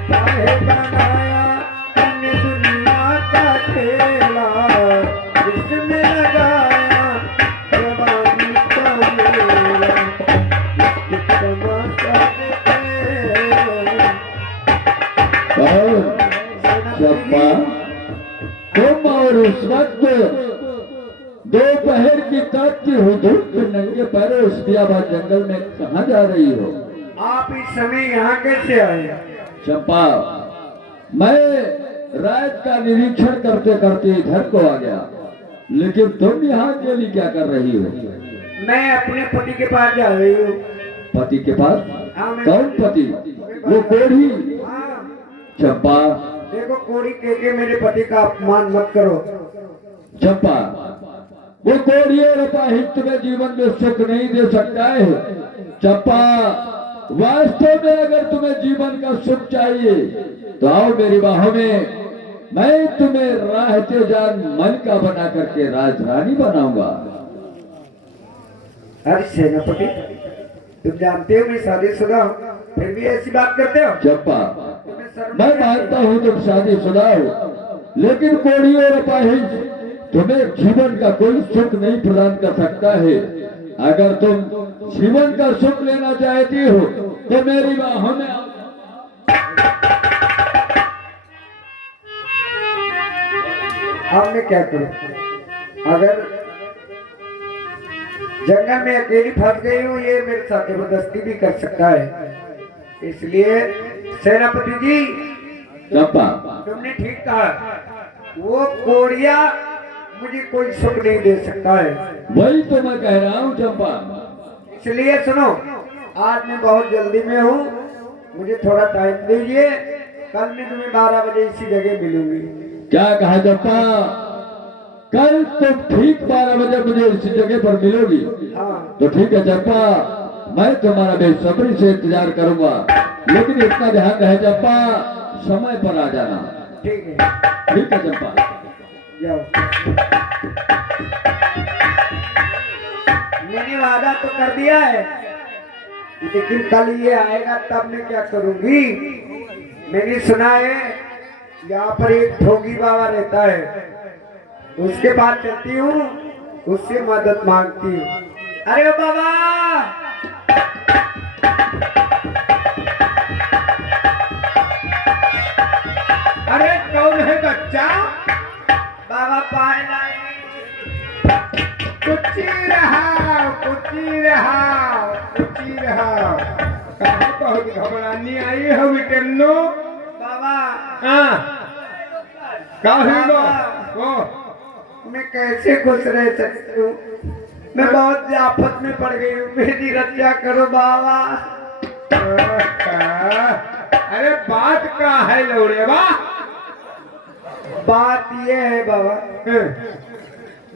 काहे बनाया तूने दुनिया का खेला, जिसमें लगाया जवानी का मेला, इसके तमाशा चंपा, तुम और उस वक्त दोपहर की तापती हुई धूप में नंगे पैरों उस बियाबान जंगल में कहाँ जा रही हो? आप इस समय यहाँ कैसे आए? चंपा, मैं रात का निरीक्षण करते करते इधर को आ गया, लेकिन तुम यहाँ के लिए क्या कर रही हो? मैं अपने पति के पास जा रही हूँ। पति के पास? हाँ, मैं कौन पति? वो कोढ़ी? हाँ, चंपा, देखो कोड़ी के मेरे पति का अपमान मत करो। चंपा, वो कोढ़ी और अपाहित में जीवन में सुख नहीं दे सकता है। चंपा, वास्तव में अगर तुम्हें जीवन का सुख चाहिए तो आओ मेरी बाहों में, मैं तुम्हें राहते जान मलिका बना करके राजरानी बनाऊंगा। अरे सेनापति, तुम जानते हो मैं शादीशुदा हूँ, फिर भी ऐसी बात करते हो? चंपा, तुम्हें शर्म मैं नहीं मानता आती? हूँ तुम शादीशुदा हो, लेकिन कोढ़ी और अपाहिज तुम्हें जीवन का कोई सुख नहीं प्रदान कर सकता है। अगर तुम जीवन का सुख लेना चाहती हो तो मेरी बाहों में आओ। अब मैं क्या करूं? अगर जंगल में अकेली फंस गई हूँ, ये मेरे साथ जबरदस्ती भी कर सकता है, इसलिए सेनापति जी चंपा, तुमने ठीक कहा। वो कोड़िया मुझे कोई सुख नहीं दे सकता है। वही तो मैं कह रहा हूँ चंपा। इसलिए सुनो, आज मैं बहुत जल्दी में हूँ, मुझे थोड़ा टाइम दीजिए। कल मैं तुम्हें 12 बजे इसी जगह मिलूंगी। क्या कहा चंपा? कल तुम ठीक 12 बजे मुझे इसी जगह पर मिलोगी? हाँ तो ठीक है चंपा, मैं तुम्हारा बेसब्री से इंतजार करूंगा, लेकिन इतना ध्यान रहे चंपा, समय पर आ जाना। ठीक है, ठीक है चंपा। जाओ। मैंने वादा तो कर दिया है, लेकिन कल ये आएगा तब मैं क्या करूंगी। मैंने सुना है यहाँ पर एक ठोगी बाबा रहता है, उसके पास चलती हूँ, उससे मदद मांगती हूँ। अरे ओ बाबा, अरे कौन है बच्चा? बाबा पाए लाए। कुची रहा, कुची रहा, कुची रहा। कहाँ बहुत घबरानी आई हो बिटन्नो? बाबा हाँ, कहाँ हो? वो मैं कैसे खुश रह सकती हूँ? मैं बहुत आफत में पड़ गई हूँ, मेरी रक्षा करो बाबा। अरे बात क्या है लौड़े बा? बात ये है बाबा,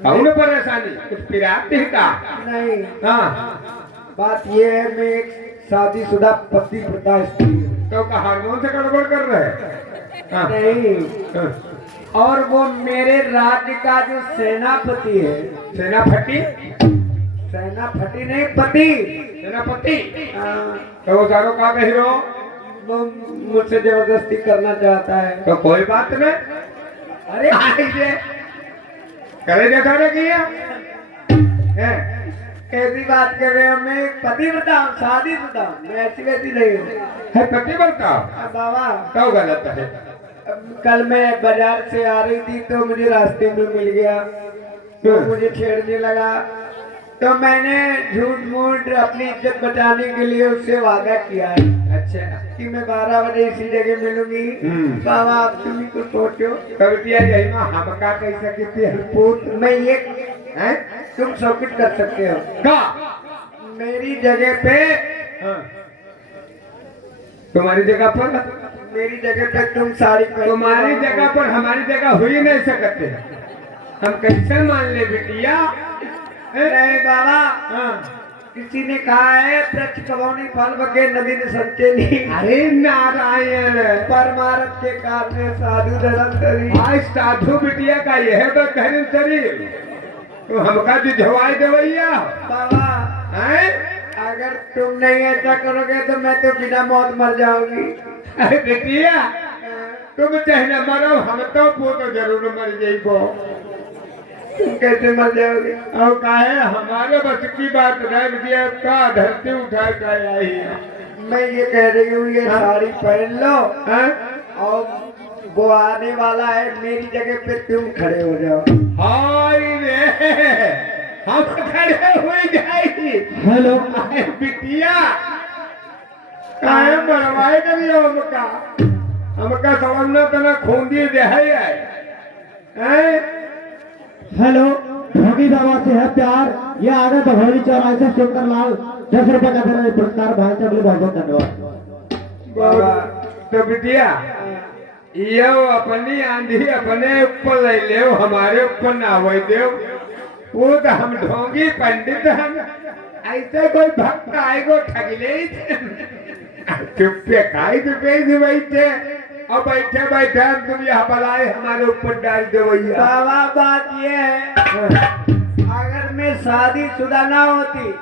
कौन परेशानी? कुछ पिराती का? नहीं, हाँ, बात ये है, मैं एक शादीशुदा पतिव्रता स्त्री हूँ। तो का हार्मोन से गड़बड़ कर रहे? हाँ, नहीं, हाँ। और वो मेरे राज्य का जो सेनापति है, सेनापति? सेनापति नहीं, पति। सेनापति? हाँ, तो वो सारो का कह रहे हो? वो मुझसे जबरदस्ती करना चाहता है। तो कोई बात नहीं। अरे आइए, करे देखा ना किया? कैसी बात कर रहे हो? मैं पतिव्रता हूँ, शादीशुदा हूँ, मैं ऐसी वैसी नहीं हूँ। है पति बनता? बाबा, तो गलत है। कल मैं बाजार से आ रही थी तो मुझे रास्ते में मिल गया, तो मुझे छेड़ने लगा, तो मैंने झूठ मूठ अपनी इज्जत बचाने के लिए उससे वादा किया है। अच्छा, कि मैं 12 बजे इसी जगह मिलूंगी। बाबा, आप तुम ही कुछ सोचो। कवितिया यही में हमका कैसे कितनी पूछ, मैं ये है? तुम सब कुछ कर सकते हो। का? मेरी जगह पे, हाँ। तुम्हारी जगह पर? मेरी जगह पे तुम साड़ी पहन, तुम्हारी जगह पर हमारी जगह हो ही नहीं सकते। हम कैसे मान ले बिटिया? नहीं बाबा, हाँ। किसी ने कहा है प्रच कबौनी फल बगे नदी ने सच्चे नहीं। अरे नारायण, परमारथ के कारण साधु धर्म करी। आज साधु बिटिया का यह बहन शरीर तो हमका दिझवाई देवैया बाबा, हैं? अगर तुम नहीं ऐसा करोगे तो मैं तो बिना मौत मर जाऊंगी। अरे बिटिया, तुम चाहे न मरो, हम तो वो तो जरूर मर जाइबो। तुम कैसे मर जाओगे? और काहे हमारे बस की बात रह दिया का धरती उठा कर आई है। मैं ये कह रही हूँ, ये साड़ी पहन लो, हैं? और वो आने वाला है, मेरी जगह पे तुम खड़े हो जाओ। हाय रे, हम खड़े हुए जाएगी। हेलो, अरे बिटिया, काहे मरवाए करियो हमका? हमका समझना तो ना खूंदी दे है। हेलो, भोगी बाबा से है प्यार। ये आगे भगोरी चौराहे से सुंदर लाल 10 रुपए का देना पुरस्कार भाई साहब के लिए बहुत बहुत धन्यवाद। बाबा, तो बिटिया, यो अपनी आंधी अपने ऊपर ले ले, हमारे ऊपर ना हो दे। वो तो हम ढोंगी पंडित, हम ऐसे कोई भक्त आएगो ठग ले। चुप्पे खाई तो कैसे बैठे, और बैठे बैठे हम तुम यहाँ बुलाए हमारे ऊपर डाल दे भैया। बाबा, बात ये है, अगर मैं शादीशुदा ना होती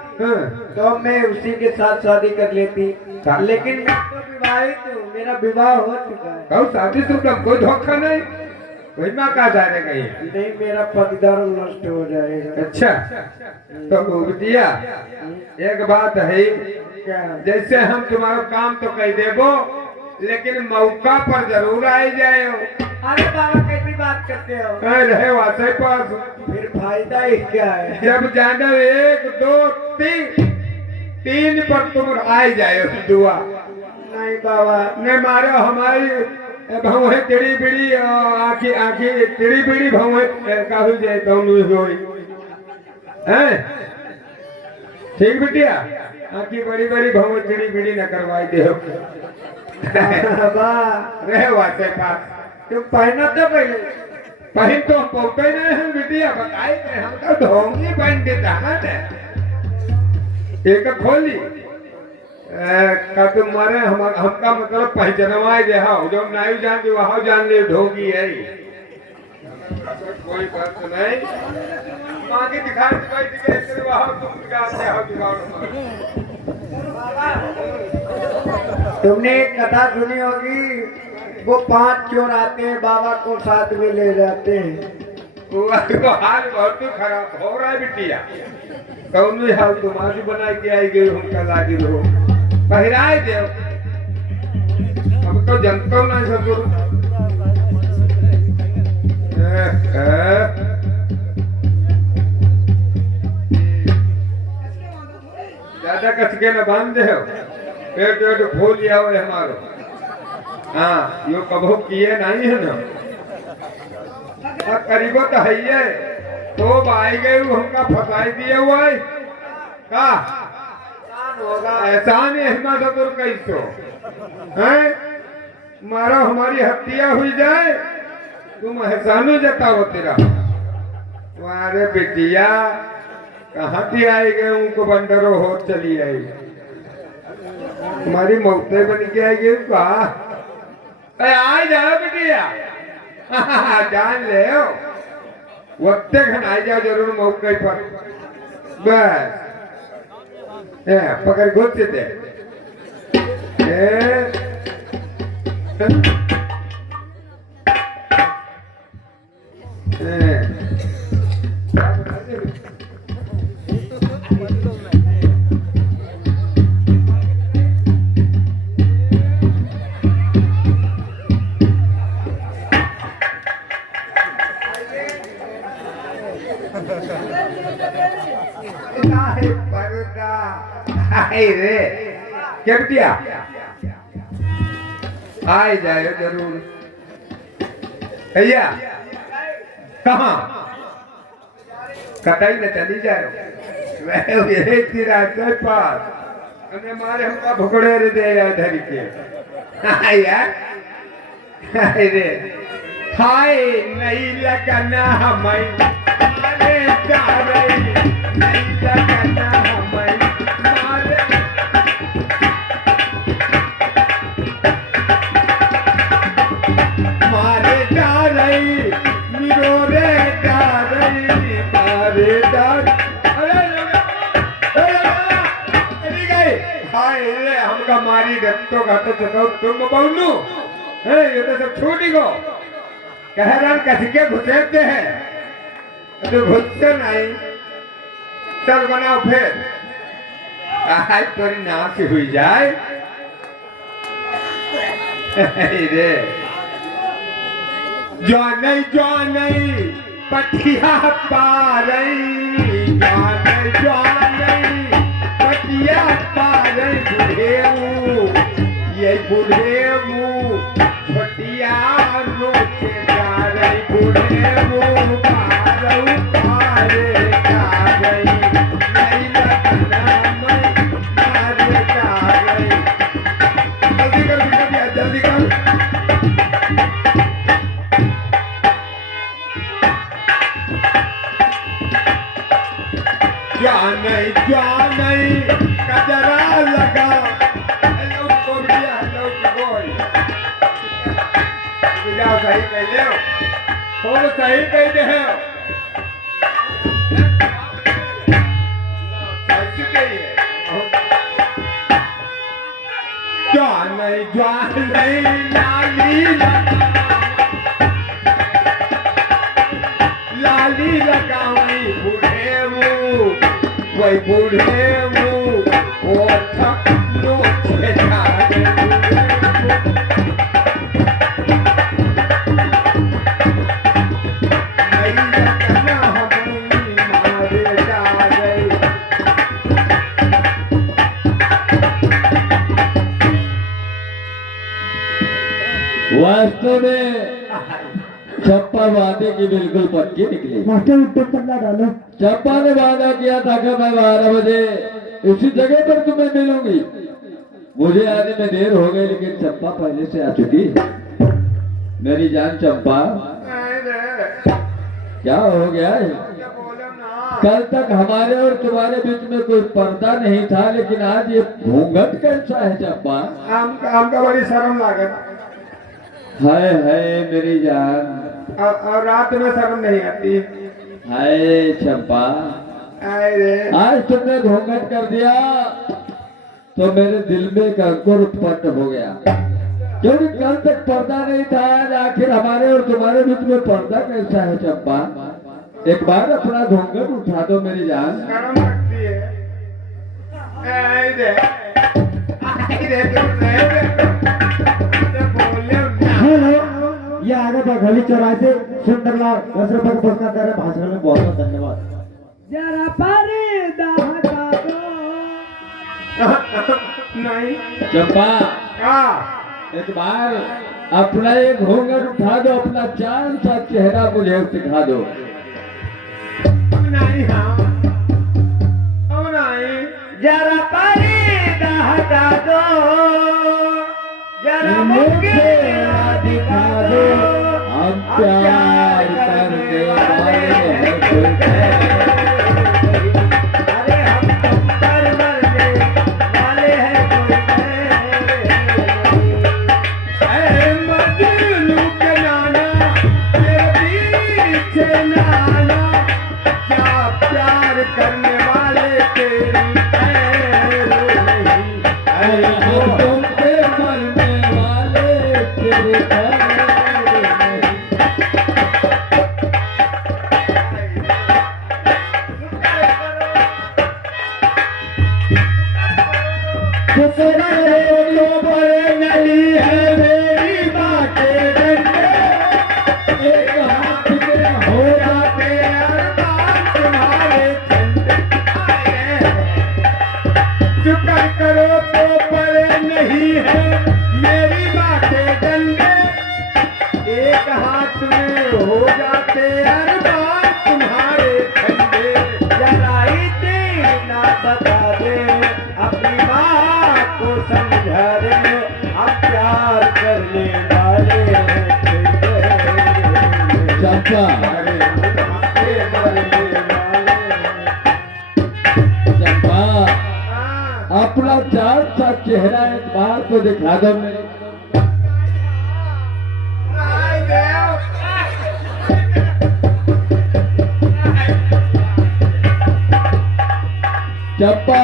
तो मैं उसी के साथ शादी कर लेती, लेकिन मैं तो विवाहित हूँ, मेरा विवाह हो चुका है। कहो शादी शुदा कोई धोखा नहीं, कोई माँ का जाने गई। नहीं, मेरा पतिदार नष्ट हो जाएगा। अच्छा, तो बिटिया एक बात है, क्या? जैसे हम तुम्हारा काम तो कह देबो, लेकिन मौका पर जरूर आई जाए। अरे बाबा, कैसी बात करते हो? रहे वासे पास फिर फायदा ही क्या है? जब जाना 1 2 3 पर तुम आई जाए दुआ नहीं बाबा, ने मारो, हमारी भाव है टेढ़ी बीड़ी आखी आखी टेढ़ी बीड़ी भाव है काहू जाए दोनों होई हैं ठीक बिटिया आखी बड़ी बड़ी भाव टेढ़ी बीड़ी न करवाई दे हो वाह रहे वाते पास तुम पहना तो पहले पहन तो पौते नहीं है बिटिया बताई थे हम तो ढोंगी पहन देता है एक खोली का तुम मारे हमका मतलब पहचानवाए जे हां जो नहीं जान दे वहां जान ले ढोंगी है कोई बात नहीं मांगे दिखा दे भाई दिखे वहां तुम दिखा दे हो जुगाड़ तुमने एक कथा सुनी होगी वो 5 चोर आते हैं बाबा को साथ में ले जाते हैं वो हाल बहुत खराब हो रहा है बिटिया कौन हाल तुम्हारी बनाई के आई गई उनका लागी हो पहराए दे अब तो जनता नहीं ससुर ज्यादा कस के न बांध दे पेट वेट खोल लिया हो हमारो हाँ यो कबो किए नहीं है ना करीबो तो है ये तो आई गए हमका फसाई दिए हुआ है का होगा एहसान है हिम्मत सतुर कैसो हैं मारो हमारी हत्या हुई जाए तुम एहसानो जताओ तेरा तुम्हारे बेटिया कहाँ थी आई गए उनको बंदरो हो चली आई तुम्हारी मौतें बन के आई गई कहा आ जाओ बिटिया जान ले वक्त खनाई जाओ जरूर मौके पर बस पकड़ घुस दे रे क्या बिटिया आए जाए जरूर भैया कहाँ कटाई में चली जाए वह तेरा पास अने मारे हमका भुकड़े रे दे धरी के यार रे हाय नहीं लगना हमें मारे तारे नहीं लगना हमें मारे मारे तारे निरोरे तारे मारे तारे अरे गए हाय रे हमका मारी रत्तो घाटो चको तुम बोलू है ये तो सब छूटी गो कह रहा कसके घुसेते हैं तो घुसते नहीं चल बनाओ फिर आज तोरी नाश हुई जाए रे जाने पटिया पारई जाने पटिया पारई बुढ़ेऊ ये बुढ़ेऊ छोटिया रोचे जा रही बुढ़ेऊ पारऊ पारे जा रही नहीं लगना मैं मारे जा रही जल्दी कर बिटिया जल्दी कर जाने कजरा लगा हेलो कोरिया हेलो बोल जाओ सही कह ले हो सही कह दे हो कैसे कहिए जाने लाली लगाई बूढ़े वो वही बूढ़े वो ठक नोचे वास्तव में चप्पा वादे की बिल्कुल पक्की निकली। मास्टर ऊपर पल्ला डालो। चप्पा ने वादा किया था कि मैं 12 बजे इसी जगह पर तुम्हें मिलूंगी। मुझे आने में देर हो गई, लेकिन चंपा पहले से आ चुकी। मेरी जान चंपा, क्या हो गया है? कल तक हमारे और तुम्हारे बीच में कोई पर्दा नहीं था, लेकिन आज ये घूंघट कैसा है चंपा? हमका बड़ी शर्म लागत हाय हाय मेरी जान, और रात में शर्म नहीं आती। हाय चंपा, अरे आज तुमने घूंघट कर दिया तो मेरे दिल में एक अंकुर उत्पन्न हो गया, क्योंकि कल तक पर्दा नहीं था। आज आखिर हमारे और तुम्हारे बीच में पर्दा कैसा है चंपा? एक बार अपना घूंघट उठा दो मेरी जान। शर्म लगती है। हेलो, ये आगे बघौली चौराहे से सुंदरलाल 10 रुपए का पुरस्कार दे रहे हैं। भाषण में बहुत बहुत धन्यवाद। जरा पर्दा हटा दो। नहीं चंपा, हाँ एक बार अपना एक घूंघट उठा दो, अपना चांद सा चेहरा मुझे दिखा दो। नहीं, हाँ अब नहीं। जरा पर्दा हटा दो, जरा मुझे दिखा दो, हम प्यार करने वाले हैं कोई है। अरे हम तुम पर मरने वाले हैं कोई मजनू के नाना तेरे पीछे नाना, क्या प्यार करने वाले तेरी हम तुमसे मरने वाले तेरे पैर तो बड़े नली है मेरी माँ के डंडे, एक हाथ में हो जाते अरमान तुम्हारे झंडे। शुक्र करो तो बड़े नहीं है मेरी माँ के डंडे, एक हाथ में हो जाते अरमान तुम्हारे झंडे। जरा इतना बता दे अपनी माँ को समझा दे, हम प्यार करने वाले हैं चंपा, चंपा, अपना चांद सा चेहरा एक बार तो दिखा दो मेरे। चंपा,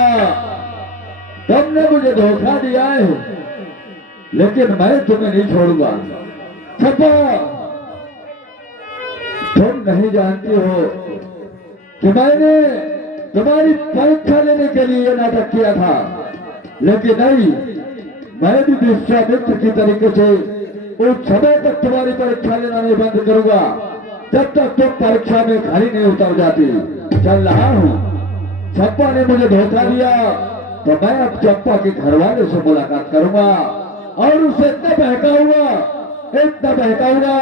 तुमने मुझे धोखा दिया है, लेकिन मैं तुम्हें नहीं छोड़ूंगा। चंपा, तुम नहीं जानती हो कि मैंने तुम्हारी परीक्षा लेने के लिए ये नाटक किया था, लेकिन नहीं, मैं भी विश्वामित्र की तरीके से उस समय तक तुम्हारी परीक्षा लेना नहीं बंद करूंगा जब तक तुम परीक्षा में खड़ी नहीं उतर जाती। चल रहा हूँ। चंपा ने मुझे धोखा दिया तो मैं अब चंपा के घर वाले से मुलाकात करूंगा और उसे इतना बहकाऊंगा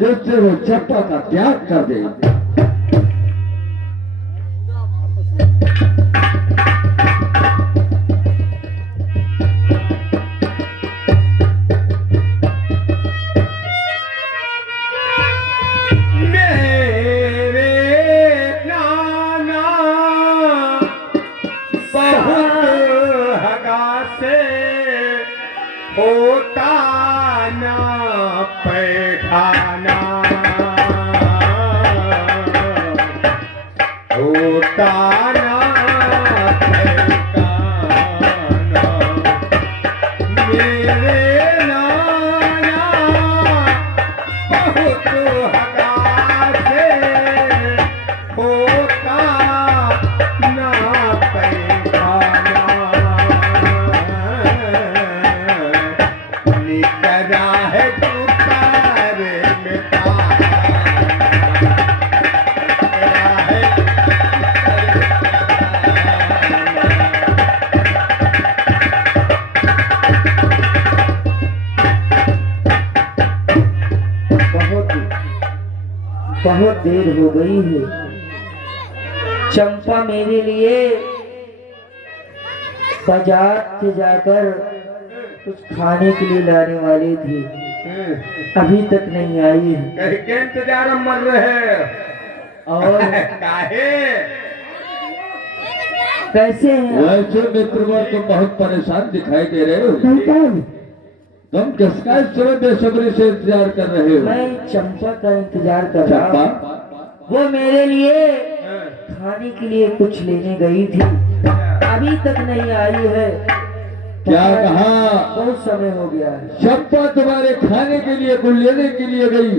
जिससे वो चंपा का त्याग कर दे। होता ना पैखाना, होता ना पैखाना, मेरे नाना बहुत हगा से होता ना पैखाना। निकला है तुतारे में तारा, निकला है बहुत देर हो गई है। चंपा मेरे लिए बाजार से जाकर कुछ खाने के लिए लाने वाली थी, अभी तक नहीं आई है। कहीं के इंतजार में मर रहे और काहे? कैसे हैं? वैसे मित्रवर तुम बहुत परेशान दिखाई दे रहे हो। तुम किसका इस तरह बेसब्री से इंतजार कर रहे हो? मैं चंपा का इंतजार कर रहा चंपा? हूँ। वो मेरे लिए खाने के लिए कुछ लेने गई थी, अभी तक नहीं आई है। क्या कहा? बहुत समय हो गया है। चंपा तुम्हारे खाने के लिए कुछ लेने के लिए गई,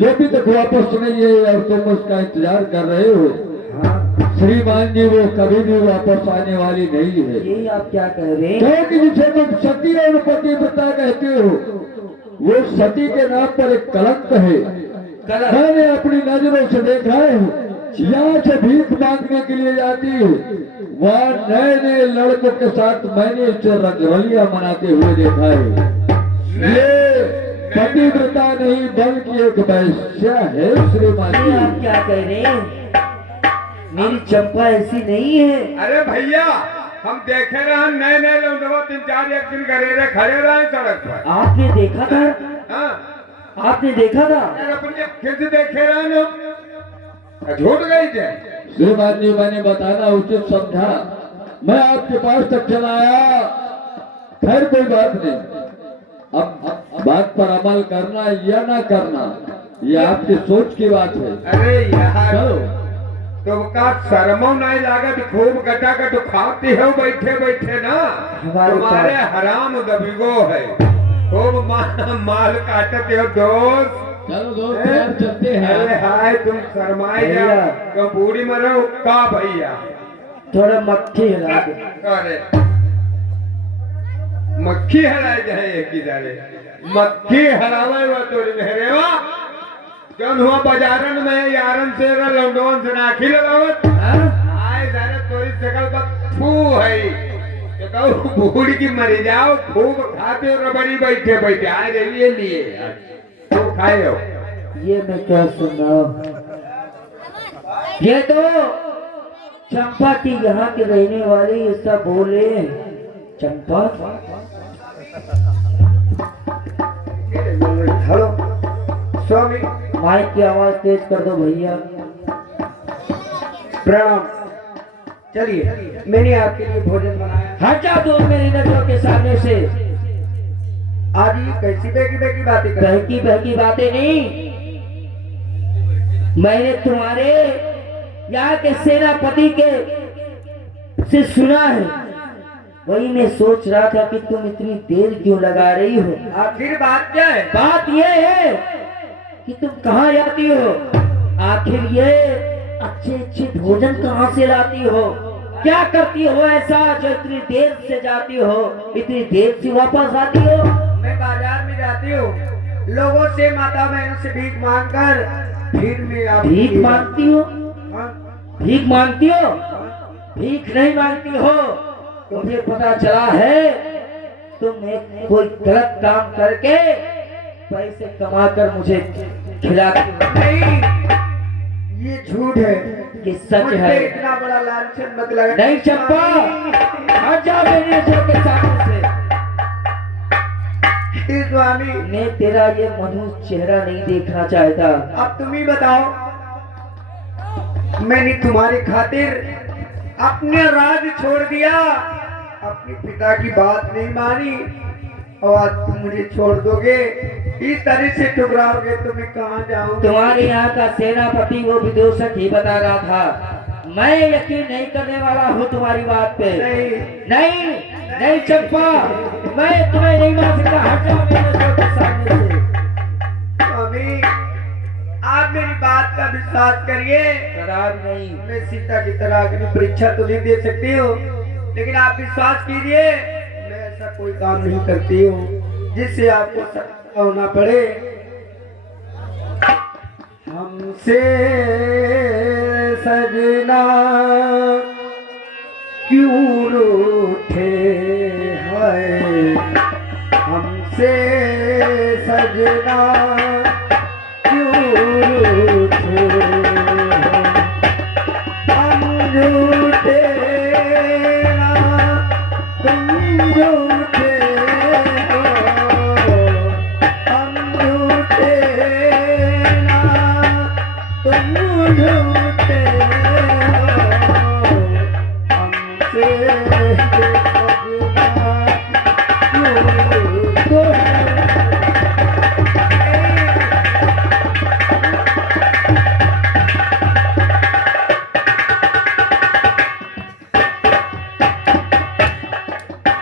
जो भी तक वापस नहीं है और तुम उसका इंतजार कर रहे हो। श्रीमान जी वो कभी भी वापस आने वाली नहीं है। ये आप क्या कह रहे हैं? क्योंकि जिसे तुम सती और पतिव्रता कहते हो, वो सती के नाम पर एक कलंक है। मैंने अपनी नजरों से देखा है, यहाँ से भीख मांगने के लिए जाती है, वहाँ नए नए लड़कों के साथ मैंने इसे रंगरलियां मनाते हुए देखा है। ये पतिव्रता नहीं बल्कि एक वैश्या है श्रीमान ये जी। आप क्या कह रहे हैं? मेरी चंपा ऐसी नहीं है। अरे भैया, हम देखे रहे नए नए लोग 2-3-4 एक दिन करे रहे, खड़े रहे सड़क पर। आपने देखा था? हाँ, आपने देखा था? यार अपने फिर से देखे रहे ना, झूठ गई थे। श्रीमान जी मैंने बताना उचित समझा, मैं आपके पास तक चला आया। खैर कोई बात नहीं, अब बात पर अमल करना या ना करना ये आपकी सोच की बात है। अरे यार, चलो तुमका शर्मो नहीं लागा तो खूब गटा का तो खाते हो बैठे बैठे ना। तुम्हारे हराम दबिगो है, खूब माल काटते हो दोस्त। चलो दोस्त यार चलते हैं। अरे हाय, तुम शर्माए भैया। तो बूढ़ी मरो का भैया। थोड़ा मक्खी हिला दो। अरे मक्खी हराए जाए एक ही दारे, मक्खी हरावे वो तोरी मेहरेवा कौन हुआ बाजारन में यारन से लौंडोन से नाखी लगावत। आए दारे तोरी शकल पर फू है, ये कहूँ बूढ़ी की मरी जाओ, खूब खाते हो रबड़ी बैठे बैठे आए रहिए लिए तो खाए हो। ये मैं क्या सुन रहा हूँ? ये तो चंपा की यहाँ के रहने वाले ये सब बोले। चंपा, हेलो स्वामी, माइक की आवाज तेज कर दो भैया। प्रणाम। चलिए, मैंने आपके लिए भोजन बनाया। हट जा तुम मेरी नजरों के सामने से। आज ये कैसी बेगी बेगी बातें कर रहे हो? बहकी बहकी बातें नहीं, मैंने तुम्हारे यहाँ के सेनापति के से सुना है, वही मैं सोच रहा था कि तुम इतनी देर क्यों लगा रही हो। आखिर बात क्या है? बात ये है कि तुम कहाँ जाती हो, आखिर ये अच्छे अच्छे भोजन कहाँ से लाती हो, क्या करती हो ऐसा जो इतनी देर से जाती हो, इतनी देर से वापस आती हो। मैं बाजार में जाती हूँ, लोगों से माता बहनों से भीख मांग कर फिर मैं आपके भीख लिए- मांगती हो? हाँ, भीख मांगती हो? भीख नहीं मांगती हो। मुझे पता चला है तुम एक कोई गलत काम करके पैसे कमाकर मुझे खिलाती हो। नहीं, ये झूठ है, कि सच मुझ पे है। इतना बड़ा लांछन मत लगा। नहीं चंपा, हट जा मेरी नजरों के सामने से। हे स्वामी, मैं तेरा ये मधुर चेहरा नहीं देखना चाहता। अब तुम ही बताओ, मैंने तुम्हारी खातिर अपने राज छोड़ दिया, अपने पिता की बात नहीं मानी और आज तुम मुझे छोड़ दोगे, इस तरह से ठुकराओगे तो मैं कहाँ जाऊँ? तुम्हारे यहाँ का सेनापति वो विदूषक ही बता रहा था, मैं यकीन नहीं करने वाला हूँ तुम्हारी बात पे। नहीं, नहीं नहीं चंपा, मैं तुम्हें नहीं मान सकता। हट जाओ मेरे नजरों के सामने से। स्वामी, आप मेरी बात का विश्वास करिए। शराब नहीं। मैं सीता की तरह अग्नि परीक्षा तो नहीं दे सकती हूँ, लेकिन आप विश्वास कीजिए, मैं ऐसा कोई काम नहीं करती हूँ जिससे आपको सख्त होना पड़े। हमसे सजना क्यों रूठे हैं, हमसे सजना क्यों रूठे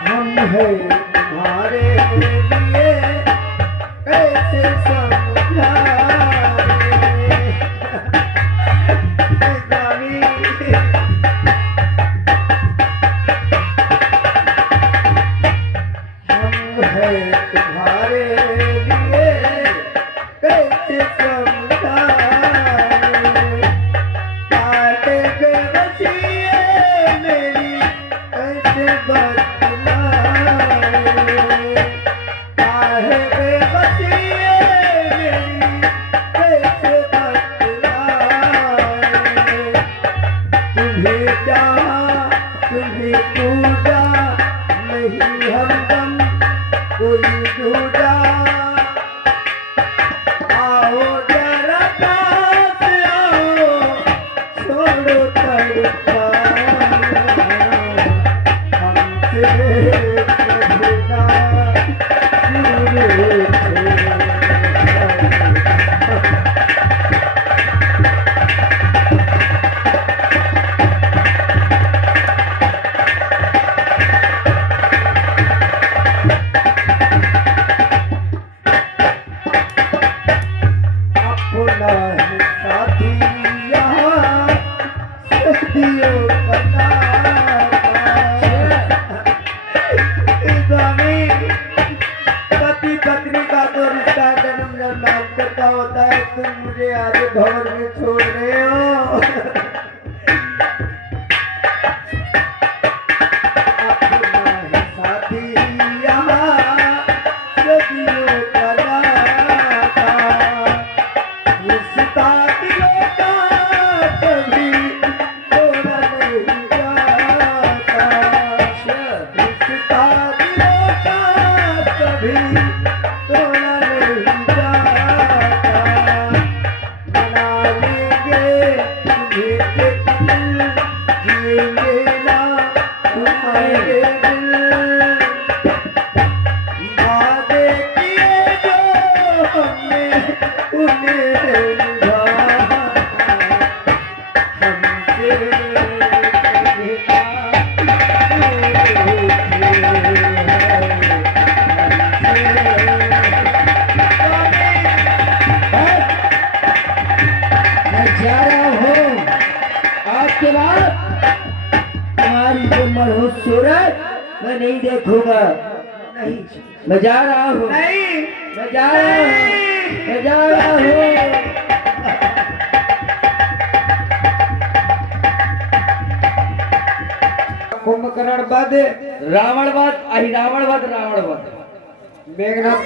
हम है तुम्हारे लिए कैसे समझाए स्वामी। हम है तुम्हारे लिए कैसे समझाए काटे के बचिए मेरी कैसे बतलाए काहे के बचिए मेरी कैसे बतलाए तुम्हें चाहा तुम्हें पूजा नहीं हमदम कोई झूठा आओ जरा पास आओ छोड़ो तड़पाना हमसे कहना पूरे थे। अपना है साथी यहाँ सदियों का स्वामी। पति पत्नी का तो रिश्ता जन्म जन्मांतर का होता है, तुम मुझे आज भवन में छोड़ रहे हो। अपना है साथी यहाँ सदियों का नाता, रिश्ता दिलों का कभी तोड़ा नहीं जाता, रिश्ता दिलों का कभी तोड़ा नहीं जाता। मना लेंगे तुम्हें एक दिल, जिएंगे ना तुम्हारे दिल। वादे किए जो हमने उन्हें निभाना, हमसे मैं जा रहा हूँ। आपके बाद तुम्हारी जो मरहूस सूरत मैं नहीं देखूंगा। नहीं, मैं जा रहा हूँ। नहीं मैं जा रहा हूँ। मैं जा रहा हूँ। कुंभकर्ण बध रावण वध, अहि रावण वध, रावण वध। मेघनाथ